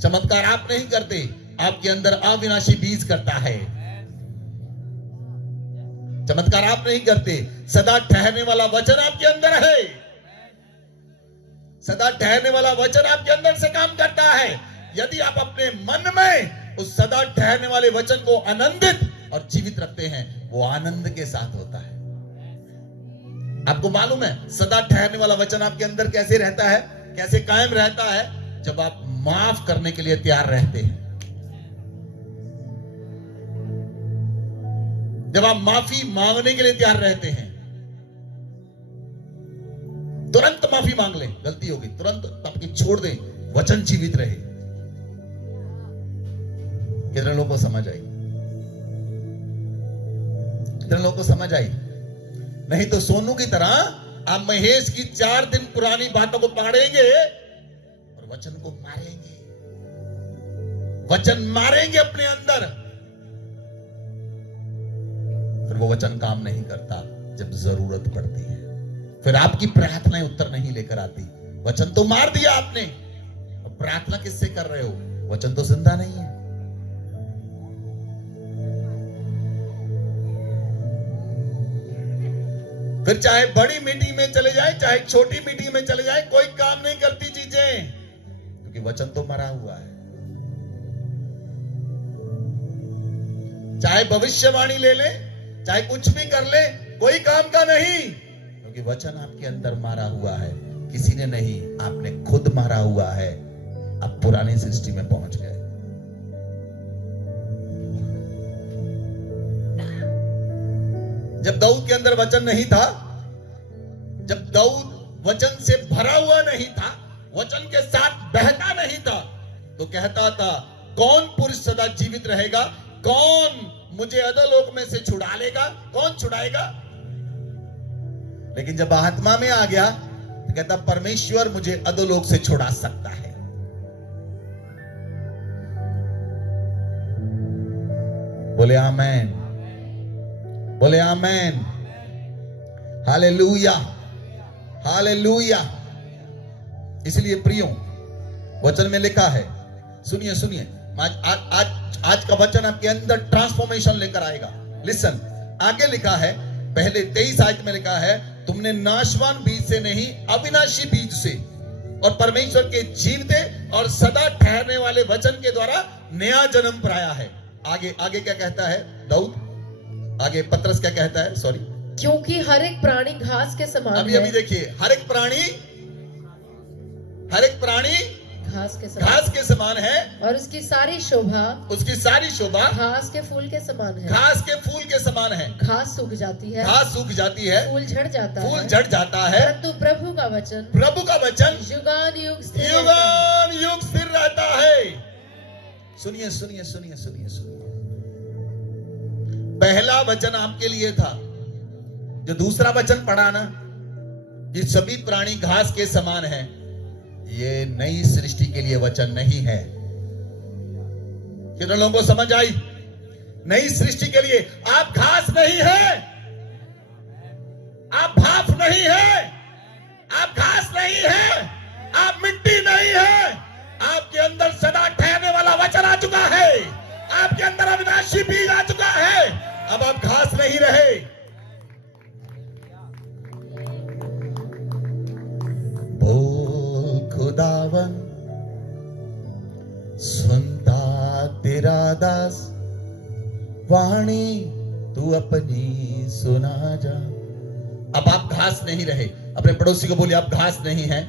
चमत्कार आप नहीं करते, आपके अंदर अविनाशी बीज करता है। चमत्कार आप नहीं करते, सदा ठहरने वाला वचन आपके अंदर है। सदा ठहरने वाला वचन आपके अंदर से काम करता है। यदि आप अपने मन में उस सदा ठहरने वाले वचन को आनंदित और जीवित रखते हैं, वो आनंद के साथ होता है। आपको मालूम है सदा ठहरने वाला वचन आपके अंदर कैसे रहता है, कैसे कायम रहता है? जब आप माफ करने के लिए तैयार रहते हैं, जब आप माफी मांगने के लिए तैयार रहते हैं। तुरंत माफी मांग लें, गलती होगी तुरंत आपकी छोड़ दें, वचन जीवित रहे। कितने लोगों को समझ आई? कितने लोगों को समझ आई? नहीं तो सोनू की तरह आप महेश की 4 दिन पुरानी बातों को पकड़ेंगे और वचन को मारेंगे, वचन मारेंगे अपने अंदर। फिर वो वचन काम नहीं करता जब जरूरत पड़ती है। फिर आपकी प्रार्थनाएं उत्तर नहीं लेकर आती। वचन तो मार दिया आपने, अब प्रार्थना किससे कर रहे हो? वचन तो जिंदा नहीं है। फिर चाहे बड़ी मीटिंग में चले जाए, चाहे छोटी मीटिंग में चले जाए, कोई काम नहीं करती चीजें, क्योंकि वचन तो मरा हुआ है। चाहे भविष्यवाणी ले ले, चाहे कुछ भी कर ले, कोई काम का नहीं, क्योंकि वचन आपके अंदर मारा हुआ है। किसी ने नहीं, आपने खुद मारा हुआ है। आप पुरानी सृष्टि में पहुंच गए। जब दाऊद के अंदर वचन नहीं था, जब दाऊद वचन से भरा हुआ नहीं था, वचन के साथ बहता नहीं था, तो कहता था कौन पुरुष सदा जीवित रहेगा? कौन मुझे अधोलोक में से छुड़ा लेगा? कौन छुड़ाएगा? लेकिन जब आत्मा में आ गया तो कहता परमेश्वर मुझे अधोलोक से छुड़ा सकता है। बोले आमेन, बोले आमेन। Hallelujah, hallelujah. इसलिए प्रियो, वचन में लिखा है, सुनिए सुनिए, आज का वचन आपके अंदर ट्रांसफॉर्मेशन लेकर आएगा। लिसन, आगे लिखा है, पहले 23 आयत में लिखा है, तुमने नाशवान बीज से नहीं अविनाशी बीज से और परमेश्वर के जीवते और सदा ठहरने वाले वचन के द्वारा नया जन्म पाया है। आगे आगे क्या कहता है दाऊद, आगे पतरस क्या कहता है, सॉरी, क्योंकि हर एक प्राणी घास के समान अभी है। अभी देखिए, हर एक प्राणी घास के समान घास के समान है, और उसकी सारी शोभा उसकी सारी शोभा घास के फूल के समान है। घास के फूल के समान है। घास सूख जाती है, घास सूख जाती है, फूल झड़ जाता फूल है, झड़ जाता है, परंतु प्रभु का वचन युगान युग स्थिर रहता है। युगान युग स्थिर रहता है। सुनिए सुनिए सुनिए सुनिए सुनिए, पहला वचन आपके लिए था, जो दूसरा वचन पढ़ा ना, ये सभी प्राणी घास के समान है, ये नई सृष्टि के लिए वचन नहीं है। कितने लोगों को समझ आई? नई सृष्टि के लिए आप घास नहीं है, आप भाप नहीं है, आप घास नहीं है, आप मिट्टी नहीं है, आपके अंदर सदा ठहरने वाला वचन आ चुका है, आपके अंदर अविनाशी बीज आ चुका है। अब आप घास नहीं रहे। बोल खुदावन, सुनता तेरा दास, वाणी तू अपनी सुना जा। अब आप घास नहीं रहे। अपने पड़ोसी को बोलिए, आप घास नहीं है,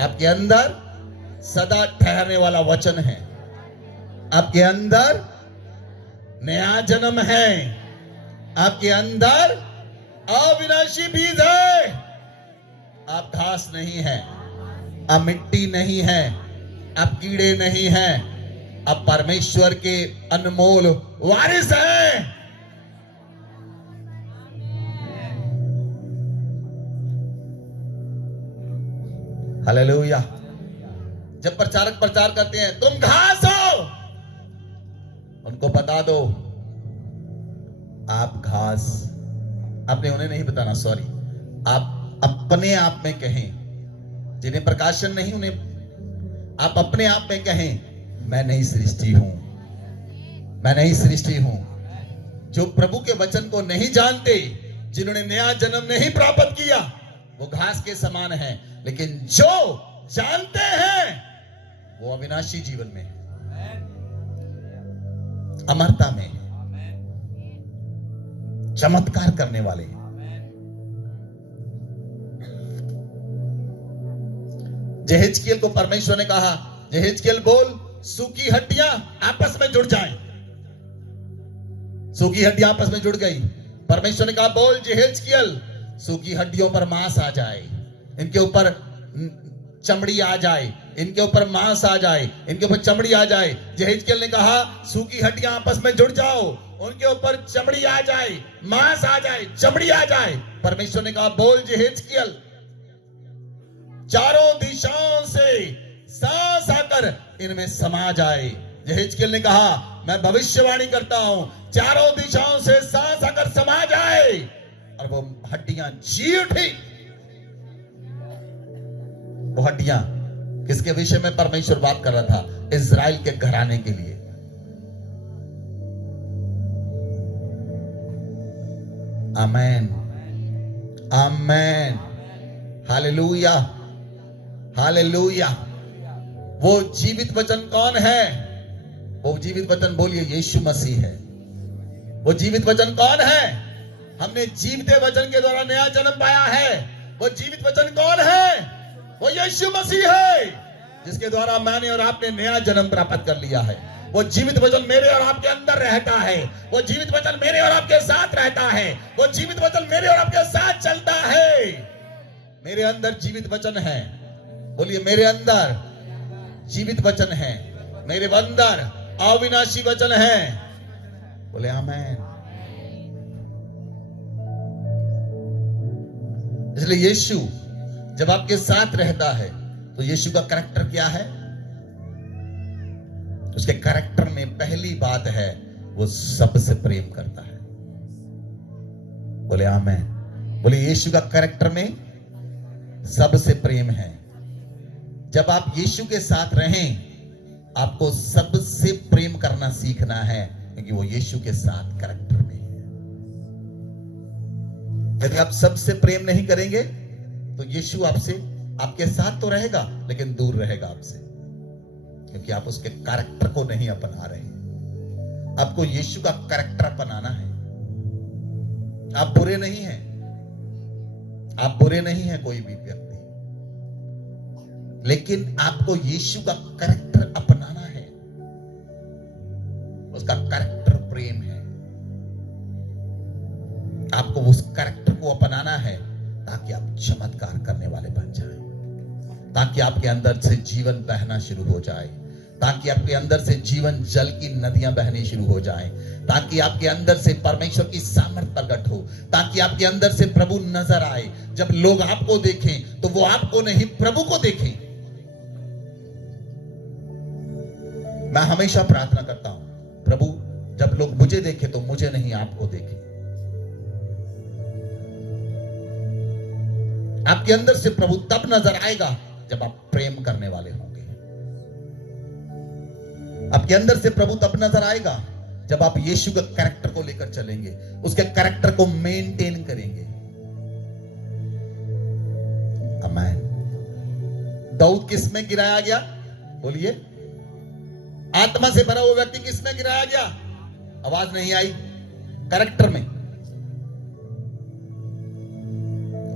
आपके अंदर सदा ठहरने वाला वचन है, आपके अंदर नया जन्म है, आपके अंदर अविनाशी बीज है। आप घास नहीं है, आप मिट्टी नहीं है, आप कीड़े नहीं हैं, आप परमेश्वर के अनमोल वारिस हैं। हालेलुया। जब प्रचारक प्रचार करते हैं तुम घास हो, उनको बता दो आप घास, आपने उन्हें नहीं बताना, सॉरी, आप अपने आप में कहें, जिन्हें प्रकाशन नहीं उन्हें आप अपने आप में कहें, मैं नई सृष्टि हूं, मैं नई सृष्टि हूं। जो प्रभु के वचन को नहीं जानते, जिन्होंने नया जन्म नहीं प्राप्त किया, वो घास के समान है, लेकिन जो जानते हैं वो अविनाशी जीवन में, अमरता में, चमत्कार करने वाले। यहेजकेल को परमेश्वर ने कहा, यहेजकेल बोल, सूखी हड्डियां आपस में जुड़ जाएं। सूखी हड्डियां आपस में जुड़ गई। परमेश्वर ने कहा, बोल यहेजकेल, सूखी हड्डियों पर मांस आ जाए, इनके ऊपर चमड़ी आ जाए, इनके ऊपर मांस आ जाए, इनके ऊपर चमड़ी आ जाए। यहेजकेल ने कहा, सूखी हड्डियां आपस में जुड़ जाओ, उनके ऊपर चमड़ी आ जाए, मांस आ जाए, चमड़ी आ जाए। परमेश्वर ने कहा, बोल यहेजकेल, चारों दिशाओं से सांस आकर इनमें समा जाए। यहेजकेल ने कहा, मैं भविष्यवाणी करता हूं, चारों दिशाओं से सांस आकर समा जाए, और वो हड्डियां जी उठी। वो हड्डियां किसके विषय में परमेश्वर बात कर रहा था? इज़राइल के घराने के लिए। आमेन, आमेन, हालेलुया, हालेलुया। वो जीवित वचन कौन है? वो जीवित वचन बोलिए, यीशु मसीह है। वो जीवित वचन कौन है? हमने जीवित वचन के द्वारा नया जन्म पाया है। वो जीवित वचन कौन है? वो यीशु मसीह है, जिसके द्वारा मैंने और आपने नया जन्म प्राप्त कर लिया है। वो जीवित वचन मेरे और आपके अंदर रहता है। वो जीवित वचन मेरे और आपके साथ रहता है। वो जीवित वचन मेरे और आपके साथ चलता है। मेरे अंदर जीवित वचन है। बोलिए, मेरे अंदर जीवित वचन है, मेरे अंदर अविनाशी वचन है। बोले आमेन। इसलिए यीशु जब आपके साथ रहता है तो यीशु का कैरेक्टर क्या है? उसके कैरेक्टर में पहली बात है, वो सबसे प्रेम करता है। बोले आमेन। बोले, यीशु का कैरेक्टर में सबसे प्रेम है। जब आप यीशु के साथ रहें, आपको सबसे प्रेम करना सीखना है, क्योंकि वो यीशु के साथ कैरेक्टर में है। यदि आप सबसे प्रेम नहीं करेंगे तो यीशु आपसे, आपके साथ तो रहेगा लेकिन दूर रहेगा आपसे। क्योंकि आप उसके कैरेक्टर को नहीं अपना रहे। आपको यीशु का कैरेक्टर अपनाना है। आप बुरे नहीं हैं, आप बुरे नहीं हैं कोई भी व्यक्ति, लेकिन आपको यीशु का कैरेक्टर अपनाना है। उसका कैरेक्टर प्रेम है। आपको उस कैरेक्टर को अपनाना है ताकि आप चमत्कार करने वाले बन जाएं, ताकि आपके अंदर से जीवन बहना शुरू हो जाए, ताकि आपके अंदर से जीवन जल की नदियां बहनी शुरू हो जाएं, ताकि आपके अंदर से परमेश्वर की सामर्थ प्रकट हो, ताकि आपके अंदर से प्रभु नजर आए। जब लोग आपको देखें तो वो आपको नहीं प्रभु को देखें। मैं हमेशा प्रार्थना करता हूं, प्रभु जब लोग मुझे देखें तो मुझे नहीं आपको देखें। आपके अंदर से प्रभु तब नजर आएगा जब आप प्रेम करने वाले होंगे। आपके अंदर से प्रभु तब नजर आएगा जब आप यीशु के कैरेक्टर को लेकर चलेंगे, उसके कैरेक्टर को मेंटेन करेंगे। आमीन। दाऊद किस में गिराया गया? बोलिए। आत्मा से भरा हुआ व्यक्ति किस में गिराया गया? आवाज नहीं आई। कैरेक्टर में।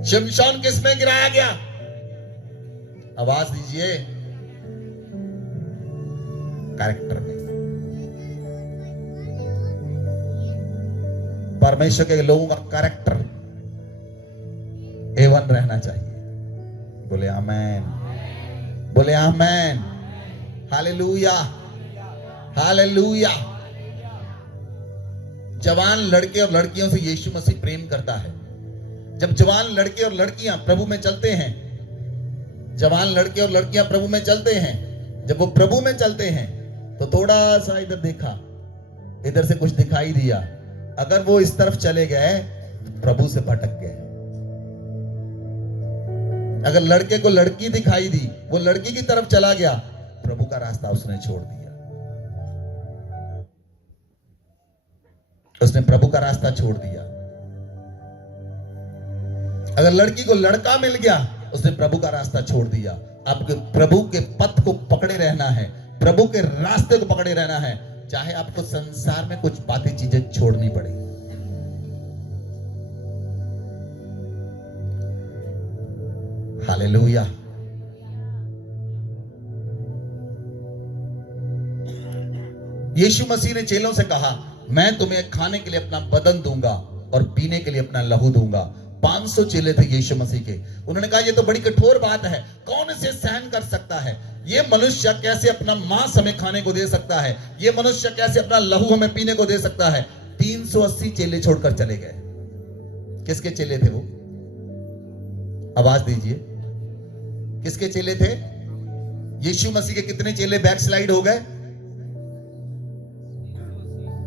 शिमशोन किस में गिराया गया? आवाज दीजिए। कैरेक्टर में। परमेश्वर के लोगों का कैरेक्टर A1 रहना चाहिए। बोले आमेन, बोले आमेन, हालेलुया, हालेलुया। जवान लड़के और लड़कियों से यीशु मसीह प्रेम करता है। जब जवान लड़के और लड़कियां प्रभु में चलते हैं, जवान लड़के और लड़कियां प्रभु में चलते हैं, जब वो प्रभु में चलते हैं तो थोड़ा सा इधर देखा, इधर से कुछ दिखाई दिया, अगर वो इस तरफ चले गए प्रभु से भटक गए। अगर लड़के को लड़की दिखाई दी, वो लड़की की तरफ चला गया, प्रभु का रास्ता उसने छोड़ दिया, उसने प्रभु का रास्ता छोड़ दिया। अगर लड़की को लड़का मिल गया, उसने प्रभु का रास्ता छोड़ दिया। आपके प्रभु के पथ को पकड़े रहना है, प्रभु के रास्ते को पकड़े रहना है, चाहे आपको संसार में कुछ बातें चीजें छोड़नी पड़े। हालेलुया। यीशु मसीह ने चेलों से कहा, मैं तुम्हें खाने के लिए अपना बदन दूंगा और पीने के लिए अपना लहू दूंगा। 500 चेले थे यीशु मसीह के। उन्होंने कहा ये तो बड़ी कठोर बात है, कौन इसे सहन कर सकता है? ये मनुष्य कैसे अपना मांस हमें खाने को दे सकता है? ये मनुष्य कैसे अपना लहू हमें पीने को दे सकता है? 380 चेले छोड़कर चले गए। किसके चेले थे वो? आवाज दीजिए। किसके चेले थे? यीशु मसीह के कितने चेले बैकस्लाइड हो गए?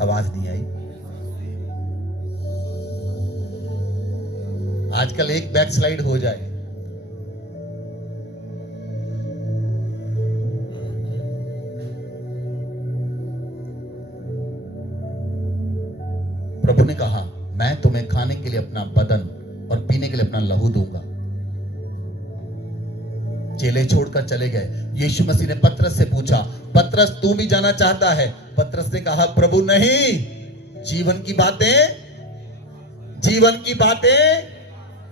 आवाज नहीं आई। आजकल एक बैकस्लाइड हो जाए, प्रभु ने कहा, मैं तुम्हें खाने के लिए अपना बदन और पीने के लिए अपना लहू दूंगा। चेले छोड़कर चले गए। यीशु मसीह ने पतरस से पूछा, पतरस तू भी जाना चाहता है? पतरस ने कहा, प्रभु नहीं, जीवन की बातें, जीवन की बातें,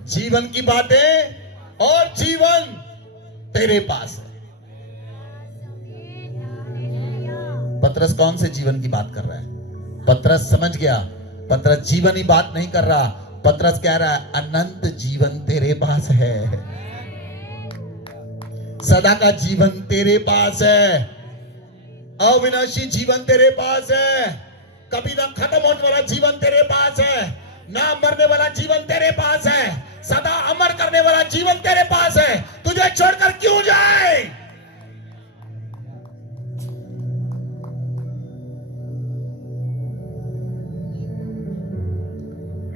जीवन की बातें और जीवन तेरे पास है। पतरस कौन से जीवन की बात कर रहा है? पतरस समझ गया, पतरस जीवन ही बात नहीं कर रहा, पतरस कह रहा है अनंत जीवन तेरे पास है, सदा का जीवन तेरे पास है, अविनाशी जीवन तेरे पास है, कभी ना खत्म होने वाला जीवन तेरे पास है, ना मरने वाला जीवन तेरे पास है, सदा अमर करने वाला जीवन तेरे पास है। तुझे छोड़कर क्यों जाए?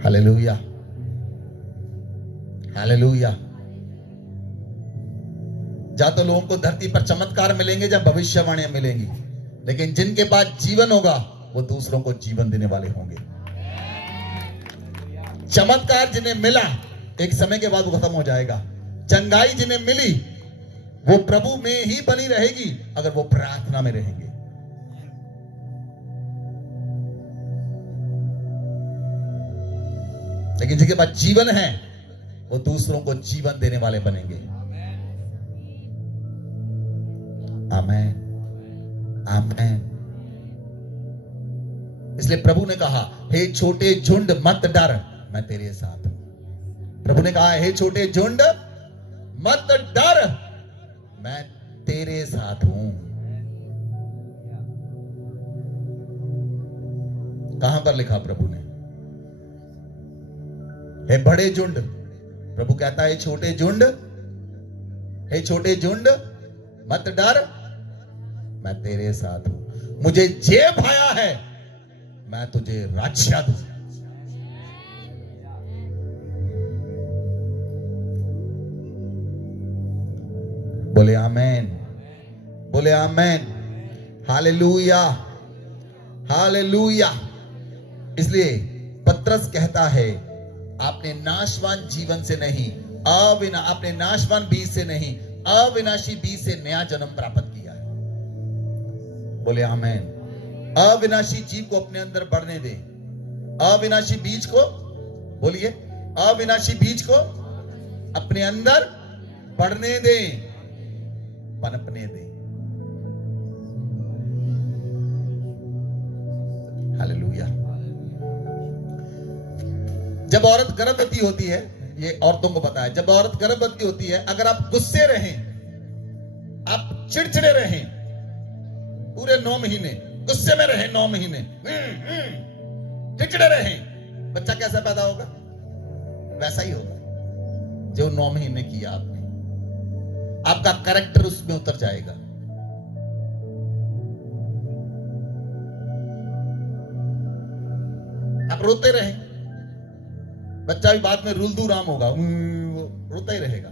Hallelujah, hallelujah. जा तो लोगों को धरती पर चमत्कार मिलेंगे, जब भविष्यवाणियां मिलेंगी, लेकिन जिनके पास जीवन होगा वो दूसरों को जीवन देने वाले होंगे। चमत्कार जिन्हें मिला एक समय के बाद वो खत्म हो जाएगा। चंगाई जिन्हें मिली वो प्रभु में ही बनी रहेगी अगर वो प्रार्थना में रहेंगे। लेकिन जिनके पास जीवन है वो दूसरों को जीवन देने वाले बनेंगे। आमेन, आमेन। इसलिए प्रभु ने कहा, हे छोटे झुंड मत डर, मैं तेरे साथ हूं। प्रभु ने कहा, हे छोटे झुंड मत डर, मैं तेरे साथ हूं। कहां पर लिखा प्रभु ने? हे बड़े झुंड, प्रभु कहता है छोटे झुंड, हे छोटे झुंड मत डर, मैं तेरे साथ हूं। मुझे जे भाया है मैं तुझे रक्षा दूं। बोले आमेन, बोले आमेन, हालेलुया, हालेलुया। इसलिए पतरस कहता है, आपने नाशवान जीवन से नहीं, आपने नाशवान बीज से नहीं, अविनाशी बीज से नया जन्म प्राप्त किया है। बोले आमेन। अविनाशी जीव को अपने अंदर बढ़ने दे, अविनाशी बीज को, बोलिए, अविनाशी बीज को अपने अंदर बढ़ने दे, पनपने दे। हालेलुया। जब औरत गर्भवती होती है, ये औरतों को पता है, जब औरत गर्भवती होती है, अगर आप गुस्से रहें, आप चिड़चिड़े रहें पूरे 9 महीने, गुस्से में रहें 9 महीने, चिड़चिड़े रहें, बच्चा कैसा पैदा होगा? वैसा ही होगा जो 9 महीने किया आपने। आपका कैरेक्टर उसमें उतर जाएगा। आप रोते रहें, बच्चा भी बाद में रुलदू राम होगा, वो रोता ही रहेगा।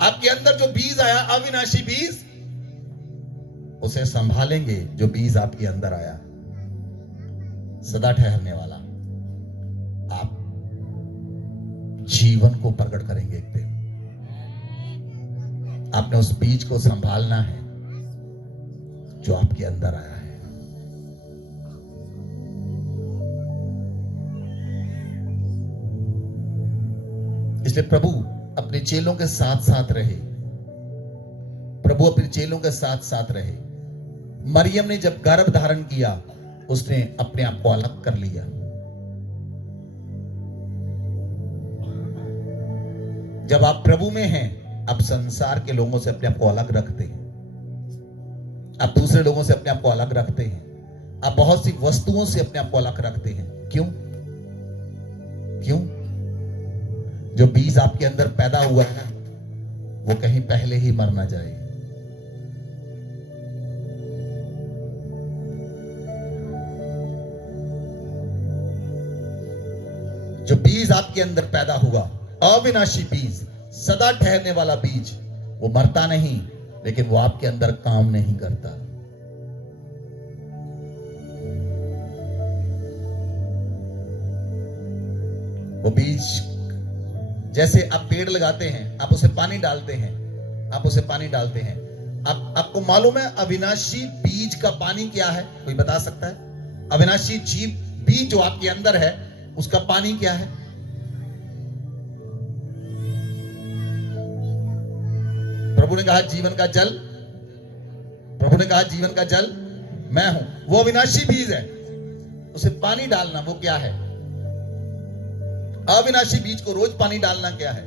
आपके अंदर जो बीज आया, अविनाशी बीज, उसे संभालेंगे। जो बीज आपके अंदर आया, सदा ठहरने वाला, आप जीवन को प्रकट करेंगे एक दिन। आपने उस बीज को संभालना है जो आपके अंदर आया है। इसलिए प्रभु अपने चेलों के साथ साथ रहे, प्रभु अपने चेलों के साथ साथ रहे। मरियम ने जब गर्भ धारण किया, उसने अपने आप को अलग कर लिया। जब आप प्रभु में हैं, आप संसार के लोगों से अपने आप को अलग रखते हैं, आप दूसरे लोगों से अपने आप को अलग रखते हैं, आप बहुत सी वस्तुओं से अपने आप को अलग रखते हैं। क्यों? क्यों? जो बीज आपके अंदर पैदा हुआ है वो कहीं पहले ही मर ना जाए। जो बीज आपके अंदर पैदा हुआ, अविनाशी बीज, सदा ठहरने वाला बीज, वो मरता नहीं, लेकिन वो आपके अंदर काम नहीं करता। वो बीज, जैसे आप पेड़ लगाते हैं, आप उसे पानी डालते हैं, आप उसे पानी डालते हैं। आपको मालूम है अविनाशी बीज का पानी क्या है? कोई बता सकता है? अविनाशी जीव बीज जो आपके अंदर है, उसका पानी क्या है? प्रभु ने कहा जीवन का जल, प्रभु ने कहा जीवन का जल मैं हूं। वो अविनाशी बीज है, उसे पानी डालना, वो क्या है? अविनाशी बीज को रोज पानी डालना क्या है?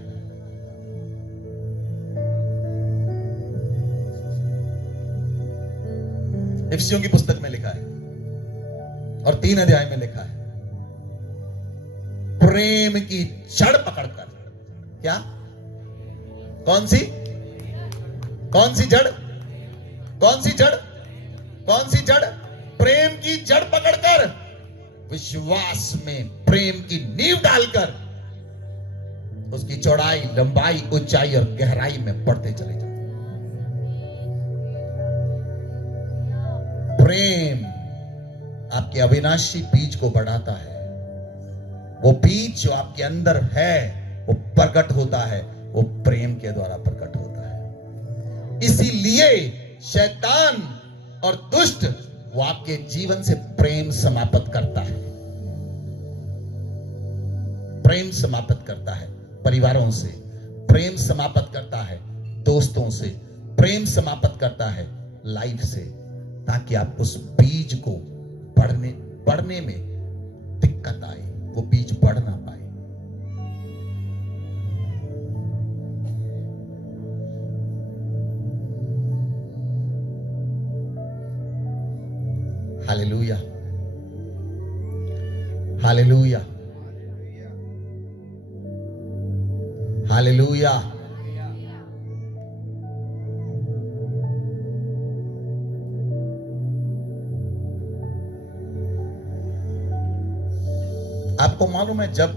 इफिसियों की पुस्तक में लिखा है और 3 अध्याय में लिखा है, प्रेम की जड़ पकड़कर। क्या? कौन सी? कौन सी जड़? कौन सी जड़? कौन सी जड़? प्रेम की जड़ पकड़कर, विश्वास में प्रेम की नींव डालकर, उसकी चौड़ाई, लंबाई, ऊंचाई और गहराई में बढ़ते चले जाओ। प्रेम आपके अविनाशी बीज को बढ़ाता है। वो बीज जो आपके अंदर है वो प्रकट होता है, वो प्रेम के द्वारा प्रकट होता है। इसीलिए शैतान और दुष्ट वो आपके जीवन से प्रेम समाप्त करता है, प्रेम समाप्त करता है परिवारों से, प्रेम समाप्त करता है दोस्तों से, प्रेम समाप्त करता है लाइफ से, ताकि आप उस बीज को बढ़ने में दिक्कत आए, वो बीज बढ़ ना पाए। Hallelujah, hallelujah, hallelujah. आपको मालूम है, जब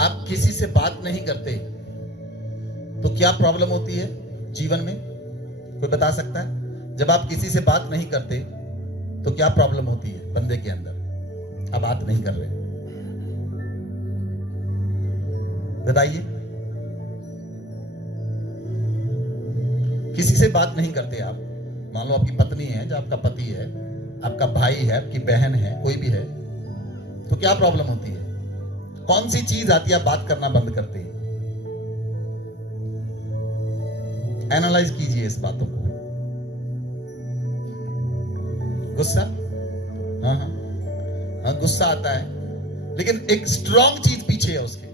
आप किसी से बात नहीं करते तो क्या प्रॉब्लम होती है जीवन में? कोई बता सकता है? जब आप किसी से बात नहीं करते तो क्या प्रॉब्लम होती है बंदे के अंदर? आप बात नहीं कर रहे, बताइए। किसी से बात नहीं करते आप, मान लो आपकी पत्नी है, जो आपका पति है, आपका भाई है, आपकी बहन है, कोई भी है, तो क्या प्रॉब्लम होती है? कौन सी चीज आती है आप बात करना बंद करते हैं? एनालाइज कीजिए इस बातों को। गुस्सा? हाँ हाँ हाँ, गुस्सा आता है, लेकिन एक स्ट्रॉन्ग चीज पीछे है उसके।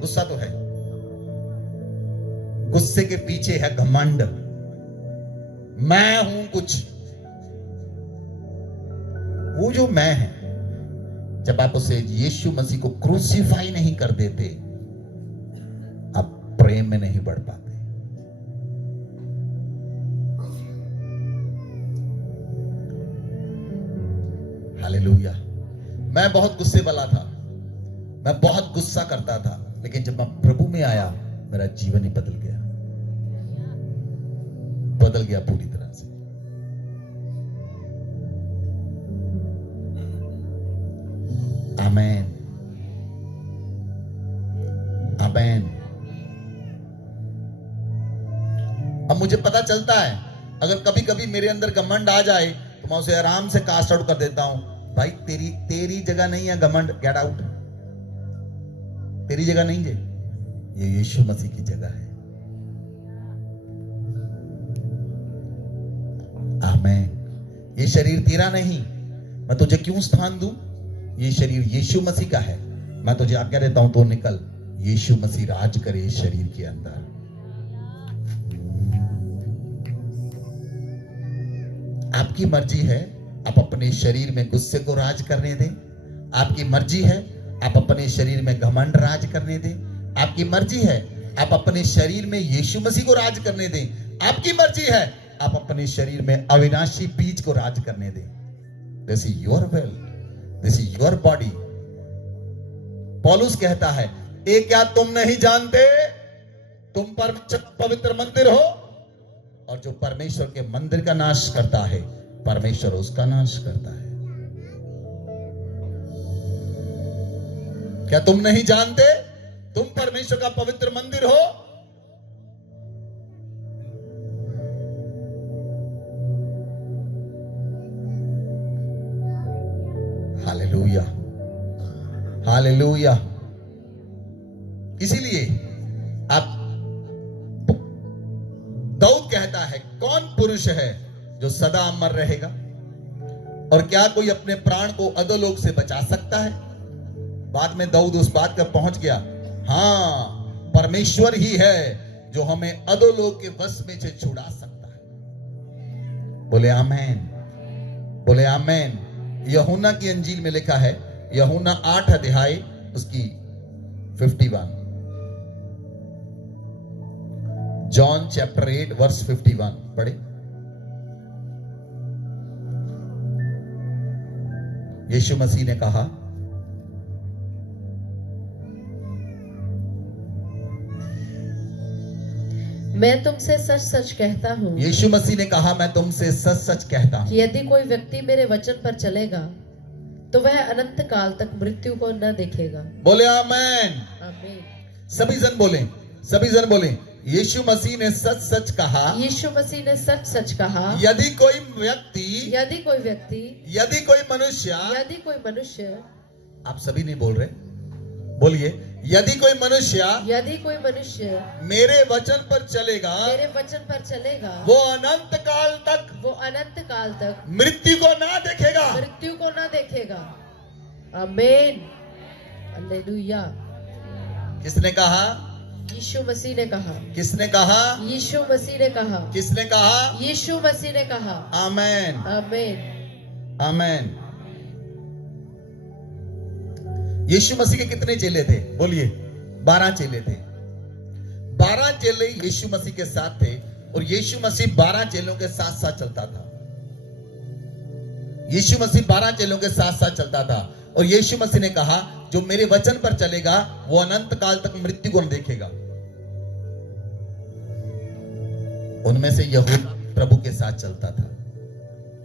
गुस्सा तो है, गुस्से के पीछे है घमंड, मैं हूं कुछ। वो जो मैं है, जब आप उसे यीशु मसीह को क्रूसीफाई नहीं कर देते, आप प्रेम में नहीं बढ़ पाते। हालेलुया। मैं बहुत गुस्से वाला था, मैं बहुत गुस्सा करता था, लेकिन जब मैं प्रभु में आया, मेरा जीवन ही बदल गया, बदल गया पूरी तरह से। आमेन, आमेन। अब मुझे पता चलता है, अगर कभी कभी मेरे अंदर घमंड आ जाए तो मैं उसे आराम से कास्ट आउट कर देता हूं। भाई तेरी जगह नहीं है घमंड, गेट आउट। तेरी जगह नहीं है, ये यीशु मसीह की जगह है। आमेन। ये शरीर तेरा नहीं, मैं तुझे क्यों स्थान दूं? ये शरीर यीशु मसीह का है, मैं तुझे आज्ञा देता हूं तो निकल। यीशु मसीह राज करे इस शरीर के अंदर। आपकी मर्जी है, आप अपने शरीर में गुस्से को राज करने दें। आपकी मर्जी है, आप अपने शरीर में घमंड राज करने दें। आपकी मर्जी है, आप अपने शरीर में यीशु मसीह को राज करने दें। आपकी मर्जी है, आप अपने शरीर में अविनाशी बीज को राज करने दें। This is your will, this is your body. पौलुस कहता है, ए क्या तुम नहीं जानते तुम पवित्र मंदिर हो, और जो परमेश्वर के मंदिर का नाश करता है, परमेश्वर उसका नाश करता है। क्या तुम नहीं जानते तुम परमेश्वर का पवित्र मंदिर हो? Hallelujah, hallelujah. इसीलिए आप दाऊद कहता है, कौन पुरुष है जो सदा अमर रहेगा, और क्या कोई अपने प्राण को अधोलोक से बचा सकता है? बाद में दाऊद उस बात पर पहुंच गया, हां परमेश्वर ही है जो हमें अधोलोक के वश में से छुड़ा सकता है। बोले आमेन, बोले आमेन। यूहन्ना की अंजील में लिखा है, यूहन्ना 8 अध्याय उसकी 51, जॉन चैप्टर 8 वर्स 51 पढ़े। यीशु मसीह ने कहा, मैं तुमसे सच सच कहता हूँ, यीशु मसीह ने कहा, मैं तुमसे सच सच कहता हूं, कि यदि कोई व्यक्ति मेरे वचन पर चलेगा तो वह अनंत काल तक मृत्यु को न देखेगा। बोले आमेन। आमीन। सभी जन बोले, सभी जन बोले, यीशु मसीह ने सच सच कहा, यीशु मसीह ने सच सच कहा, यदि कोई व्यक्ति, यदि कोई व्यक्ति, यदि कोई मनुष्य, यदि कोई मनुष्य, आप सभी नहीं बोल रहे, बोलिए, यदि कोई मनुष्य, यदि कोई मनुष्य मेरे वचन पर चलेगा, मेरे वचन पर चलेगा, वो अनंत काल तक, वो अनंत काल तक मृत्यु को ना देखेगा। मृत्यु को न देखेगा। आमीन। हालेलुया। किसने कहा? यीशु मसीह ने कहा। किसने कहा? यीशु मसीह ने कहा। किसने कहा? यीशु मसीह ने कहा। आमेन, आमीन। आमेन। यीशु मसीह के कितने चेले थे? बोलिए, 12 चेले थे। 12 चेले यीशु मसीह के साथ थे और यीशु मसीह 12 चेलों के साथ साथ चलता था। यीशु मसीह 12 चेलों के साथ साथ चलता था और यीशु मसीह ने कहा, जो मेरे वचन पर चलेगा वो अनंत काल तक मृत्यु को न देखेगा। उनमें से यहूदा प्रभु के साथ चलता था।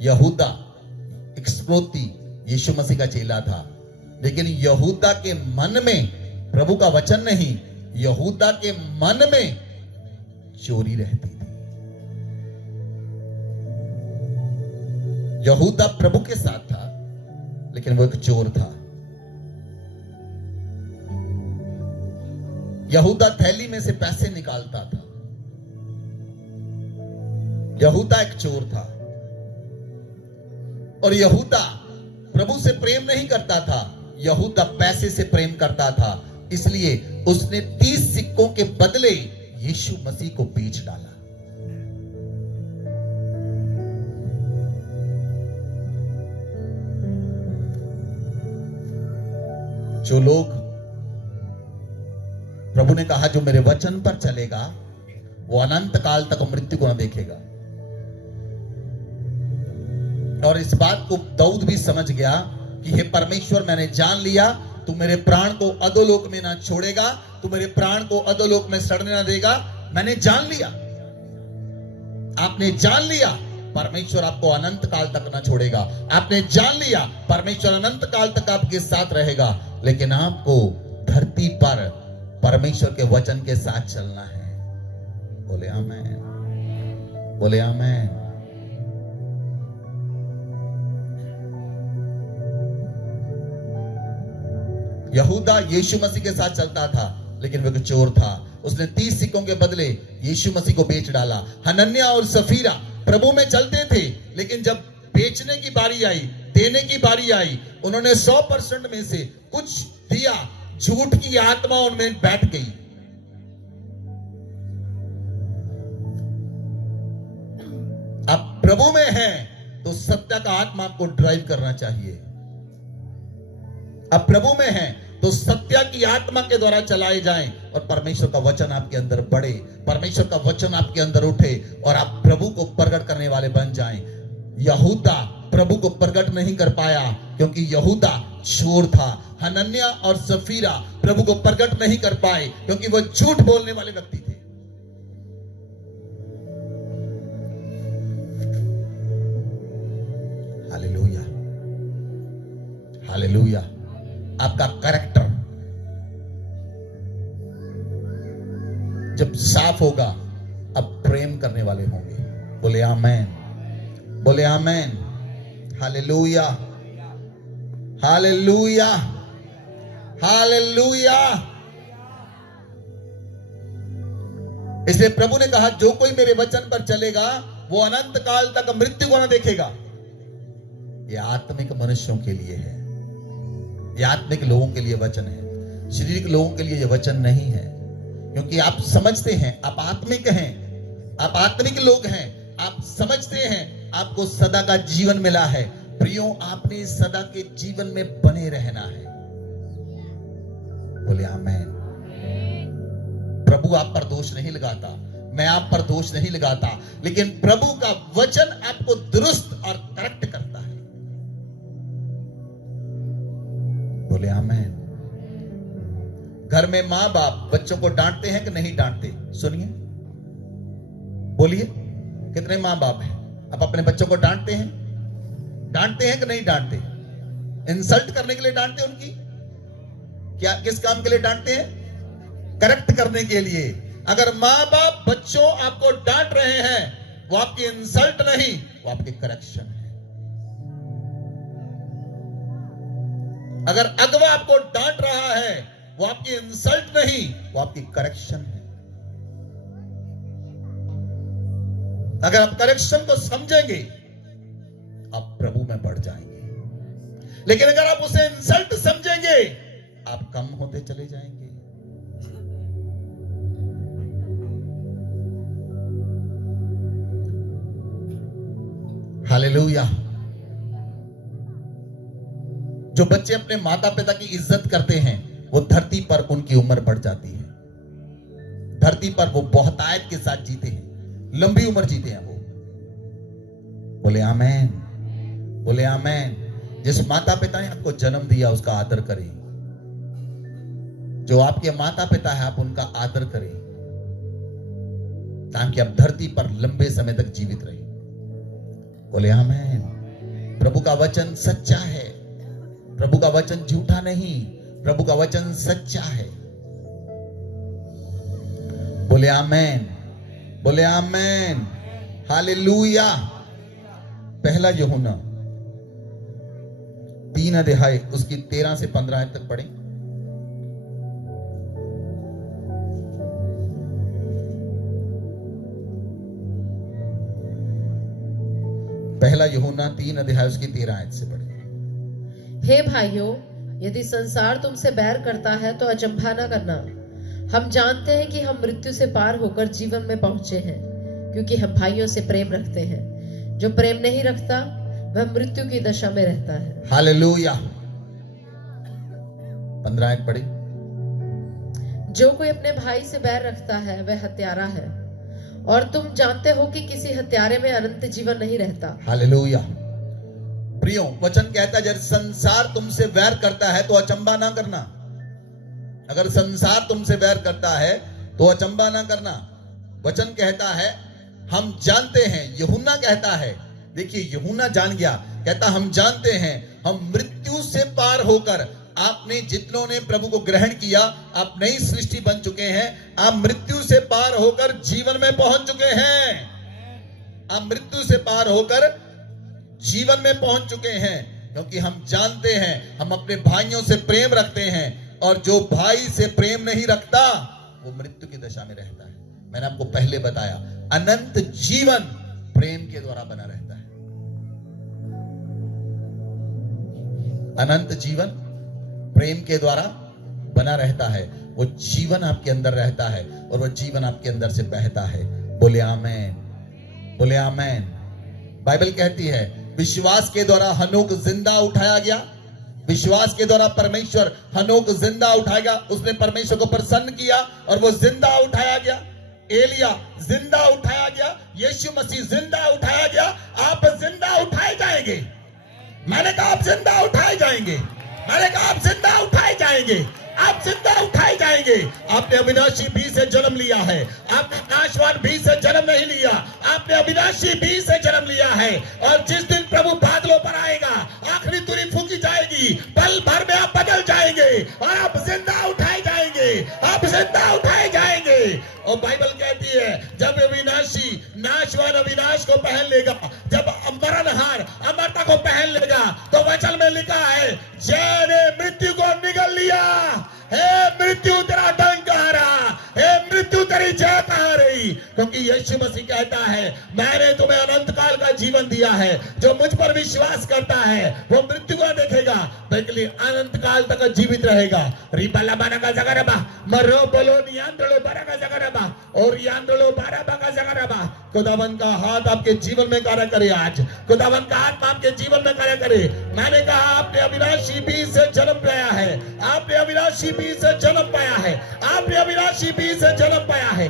यहूदा इस्करियोती यीशु मसीह का चेला था, लेकिन यहूदा के मन में प्रभु का वचन नहीं, यहूदा के मन में चोरी रहती थी। यहूदा प्रभु के साथ था, लेकिन वो एक चोर था। यहूदा थैली में से पैसे निकालता था। यहूदा एक चोर था और यहूदा प्रभु से प्रेम नहीं करता था, यहूदा पैसे से प्रेम करता था। इसलिए उसने 30 सिक्कों के बदले यीशु मसीह को बेच डाला। जो लोग, प्रभु ने कहा, जो मेरे वचन पर चलेगा वो अनंत काल तक मृत्यु को न देखेगा। और इस बात को दाऊद भी समझ गया कि हे परमेश्वर, मैंने जान लिया, तू मेरे प्राण को अधोलोक में ना छोड़ेगा, तू मेरे प्राण को अधोलोक में सड़ने ना देगा। मैंने जान लिया, आपने जान लिया, परमेश्वर आपको अनंत काल तक ना छोड़ेगा। आपने जान लिया, परमेश्वर अनंत काल तक आपके साथ रहेगा, लेकिन आपको धरती पर परमेश्वर के वचन के साथ चलना है। बोले आमेन, बोले आमेन। यहूदा यीशु मसीह के साथ चलता था, लेकिन वह एक चोर था। उसने 30 सिक्कों के बदले यीशु मसीह को बेच डाला। हनन्याह और सफीरा प्रभु में चलते थे, लेकिन जब बेचने की बारी आई, देने की बारी आई, उन्होंने 100% में से कुछ दिया। झूठ की आत्मा उनमें बैठ गई। आप प्रभु में हैं तो सत्य का आत्मा आपको ड्राइव करना चाहिए। आप प्रभु में हैं तो सत्य की आत्मा के द्वारा चलाए जाएं और परमेश्वर का वचन आपके अंदर बढ़े, परमेश्वर का वचन आपके अंदर उठे और आप प्रभु को प्रकट करने वाले बन जाएं। यहूदा प्रभु को प्रकट नहीं कर पाया क्योंकि यहूदा चोर था। हनन्याह और सफीरा प्रभु को प्रकट नहीं कर पाए क्योंकि वो झूठ बोलने वाले व्यक्ति थे। Hallelujah, hallelujah. आपका कैरेक्टर जब साफ होगा, अब प्रेम करने वाले होंगे। बोले आमेन, बोले आमेन। Hallelujah, hallelujah, hallelujah. इसलिए प्रभु ने कहा, जो कोई मेरे वचन पर चलेगा वो अनंत काल तक मृत्यु को न देखेगा। ये आत्मिक मनुष्यों के लिए है, ये आत्मिक लोगों के लिए वचन है। शारीरिक लोगों के लिए ये वचन नहीं है, क्योंकि आप समझते हैं आप आत्मिक हैं, आप आत्मिक लोग हैं, आप समझते हैं आपको सदा का जीवन मिला है। प्रियो, आपने सदा के जीवन में बने रहना है। बोले आमेन। प्रभु आप पर दोष नहीं लगाता, मैं आप पर दोष नहीं लगाता, लेकिन प्रभु का वचन आपको दुरुस्त और करेक्ट करता है। बोले आमेन। घर में मां बाप बच्चों को डांटते हैं कि नहीं डांटते? सुनिए, बोलिए, कितने मां बाप हैं? आप अपने बच्चों को डांटते हैं? डांटते हैं कि नहीं डांटते? इंसल्ट करने के लिए डांटते हैं उनकी? क्या किस काम के लिए डांटते हैं? करेक्ट करने के लिए। अगर माँ बाप बच्चों आपको डांट रहे हैं, वो आपकी इंसल्ट नहीं, वो आपके करेक्शन है। अगर अगवा आपको डांट रहा है, वो आपकी इंसल्ट नहीं, वो आपकी करेक्शन है। अगर आप करेक्शन को समझेंगे, आप प्रभु में बढ़ जाएंगे। लेकिन अगर आप उसे इंसल्ट समझेंगे, आप कम होते चले जाएंगे। हालेलुया। जो बच्चे अपने माता पिता की इज्जत करते हैं, वो धरती पर उनकी उम्र बढ़ जाती है। धरती पर वो बहुतायत के साथ जीते हैं, लंबी उम्र जीते हैं वो। बोले आमेन, बोले आमेन। जिस माता पिता ने आपको जन्म दिया उसका आदर करें। जो आपके माता पिता है, आप उनका आदर करें, ताकि आप धरती पर लंबे समय तक जीवित रहें। बोले आमेन। प्रभु का वचन सच्चा है, प्रभु का वचन झूठा नहीं, प्रभु का वचन सच्चा है। बोले आमेन, बोले आमेन। हालेलुया। पहला यूहन्ना 3 अध्याय उसकी 13 से 15 आयत तक पढ़ें। पहला यूहन्ना 3 अध्याय उसकी 13 आयत से पढ़ें। हे भाइयों, यदि संसार तुमसे बैर करता है तो अचंभा न करना। हम जानते हैं कि हम मृत्यु से पार होकर जीवन में पहुंचे हैं, क्योंकि हम भाइयों से प्रेम रखते हैं। जो प्रेम नहीं रखता वह मृत्यु की दशा में रहता है। हालेलुया। 15 आयत पढ़ी। जो कोई अपने भाई से बैर रखता है वह हत्यारा है, और तुम जानते हो कि किसी हत्यारे में अनंत जीवन नहीं रहता। हालेलुया। प्रियो, वचन कहता है, जब संसार तुमसे वैर करता है तो अचंबा ना करना। अगर संसार तुमसे वैर करता है तो अचंबा ना करना। वचन कहता है हम जानते हैं। यूहन्ना कहता है, देखिए यूहन्ना जान गया, कहता हम जानते हैं हम मृत्यु से पार होकर, आपने जितनों ने प्रभु को ग्रहण किया, आप नई सृष्टि बन चुके हैं। आप मृत्यु से पार होकर जीवन में पहुंच चुके हैं। आप मृत्यु से पार होकर जीवन में पहुंच चुके हैं, क्योंकि हम जानते हैं हम अपने भाइयों से प्रेम रखते हैं, और जो भाई से प्रेम नहीं रखता वो मृत्यु की दशा में रहता है। मैंने आपको पहले बताया, अनंत जीवन प्रेम के द्वारा बना रहता है। अनंत जीवन प्रेम के द्वारा बना रहता है। वो जीवन आपके अंदर रहता है, और वो जीवन आपके अंदर से बहता है। बोले आमेन, बोले आमेन। बाइबल कहती है विश्वास के द्वारा हनोक जिंदा उठाया गया। विश्वास के द्वारा परमेश्वर हनोक जिंदा उठाएगा। उसने परमेश्वर को प्रसन्न किया और वो जिंदा उठाया गया। एलिया जिंदा उठाया गया। यीशु मसीह जिंदा उठाया गया। आप जिंदा उठाए जाएंगे। मैंने कहा आप जिंदा उठाए जाएंगे। मैंने कहा आप जिंदा उठाए जाएंगे। आप जिंदा उठाए जाएंगे। आपने अविनाशी बीज से जन्म लिया है। आपने नाशवान बीज से जन्म नहीं लिया। आपने अविनाशी बीज से जन्म लिया है। और जिस दिन प्रभु बादलों पर आएगा, आखिरी तुरी फूकी जाएगी, पल भर में आप बदल जाएंगे और आप जिंदा उठाए जाएंगे। आप जिंदा उठाए जाएंगे। और बाइबल कहती है जब अविनाशी नाशवान अविनाश को पहन लेगा, जब मरणहार अमरता को पहन लेगा, तो वचन में लिखा है जय ने मृत्यु को निगल लिया। हे मृत्यु तेरा डंक कहाँ रहा? हे मृत्यु तेरी जय कहाँ रही? क्योंकि यीशु मसीह कहता है मैंने तुम्हें अनंत काल का जीवन दिया है। जो मुझ पर विश्वास करता है वो मृत्यु को देखेगा, बल्कि अनंत काल तक जीवित रहेगा। रिबला बारा का जगरबा मरो बोलो नियंत्रणो बारा का जगरबा और यांत्रणो बारा का जगरबा। खुदावन का हाथ आपके जीवन में कार्य करे। आज खुदावन का आत्मा आपके जीवन में कार्य करे। मैंने कहा आपने अविनाशी बीज से जन्म पाया है। आपने अविनाशी बीज से जन्म पाया है। आपने अविनाशी बीज से जन्म पाया है।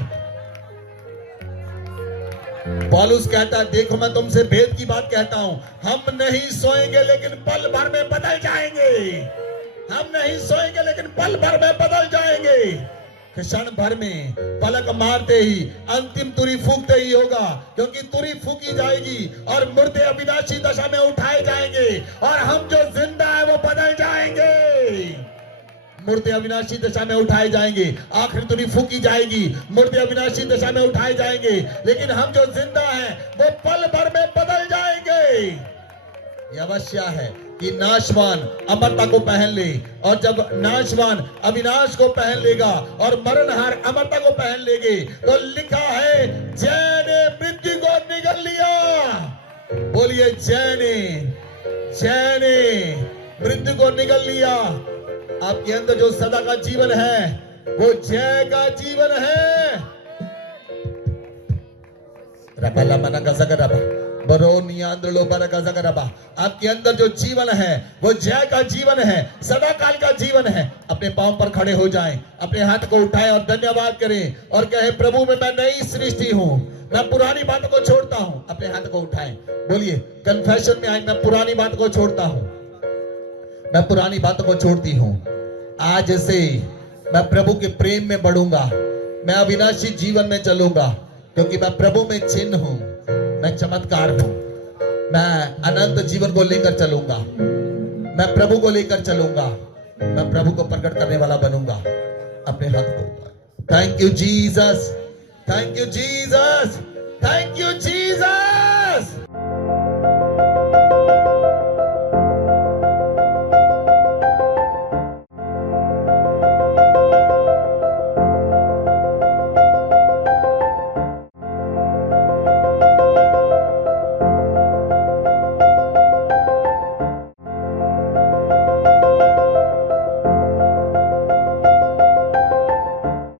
पौलुस कहता है देखो मैं तुमसे भेद की बात कहता हूं, हम नहीं सोएंगे लेकिन पल भर में बदल जाएंगे। हम नहीं सोएंगे लेकिन पल भर में बदल जाएंगे। क्षण भर में पलक मारते ही अंतिम तुरी फूकते ही होगा, क्योंकि तुरी फूकी जाएगी और मुर्दे अविनाशी दशा में उठाए जाएंगे और हम जो जिंदा है वो मुर्दे अविनाशी दशा में उठाए जाएंगे, आखिर तुरी फूकी जाएगी, मुर्दे अविनाशी दशा में उठाए जाएंगे, लेकिन हम जो जिंदा हैं वो पल भर में बदल जाएंगे। ये अवश्य है कि नाशवान अमरता को पहन ले, और जब नाशवान अविनाश को पहन लेगा और मरणहार अमरता को पहन लेंगे, तो लिखा है जय ने मृत्यु को निगल लिया। बोलिए जय ने मृत्यु को निगल लिया। आपके अंदर जो सदा का जीवन है वो जय का जीवन है। रबला मना का जगरबा बरो नियांद्रलो बरा का जगरबा। आपके अंदर जो जीवन है वो जय का जीवन है, सदा काल का जीवन है। अपने पांव पर खड़े हो जाएं, अपने हाथ को उठाएं और धन्यवाद करें और कहे प्रभु में मैं नई सृष्टि हूं, मैं पुरानी बातों को छोड़ता हूं। अपने हाथ को उठाएं, बोलिए कन्फेशन में आए, मैं पुरानी बात को छोड़ता हूं, मैं पुरानी बातों को छोड़ती हूं। आज से मैं प्रभु के प्रेम में बढ़ूंगा, मैं अविनाशी जीवन में चलूंगा, क्योंकि मैं प्रभु में चिन्ह हूं, मैं चमत्कार हूं, मैं अनंत जीवन को लेकर चलूंगा, मैं प्रभु को लेकर चलूंगा, मैं प्रभु को प्रकट करने वाला बनूंगा। अपने हाथ को thank you Jesus, thank you Jesus.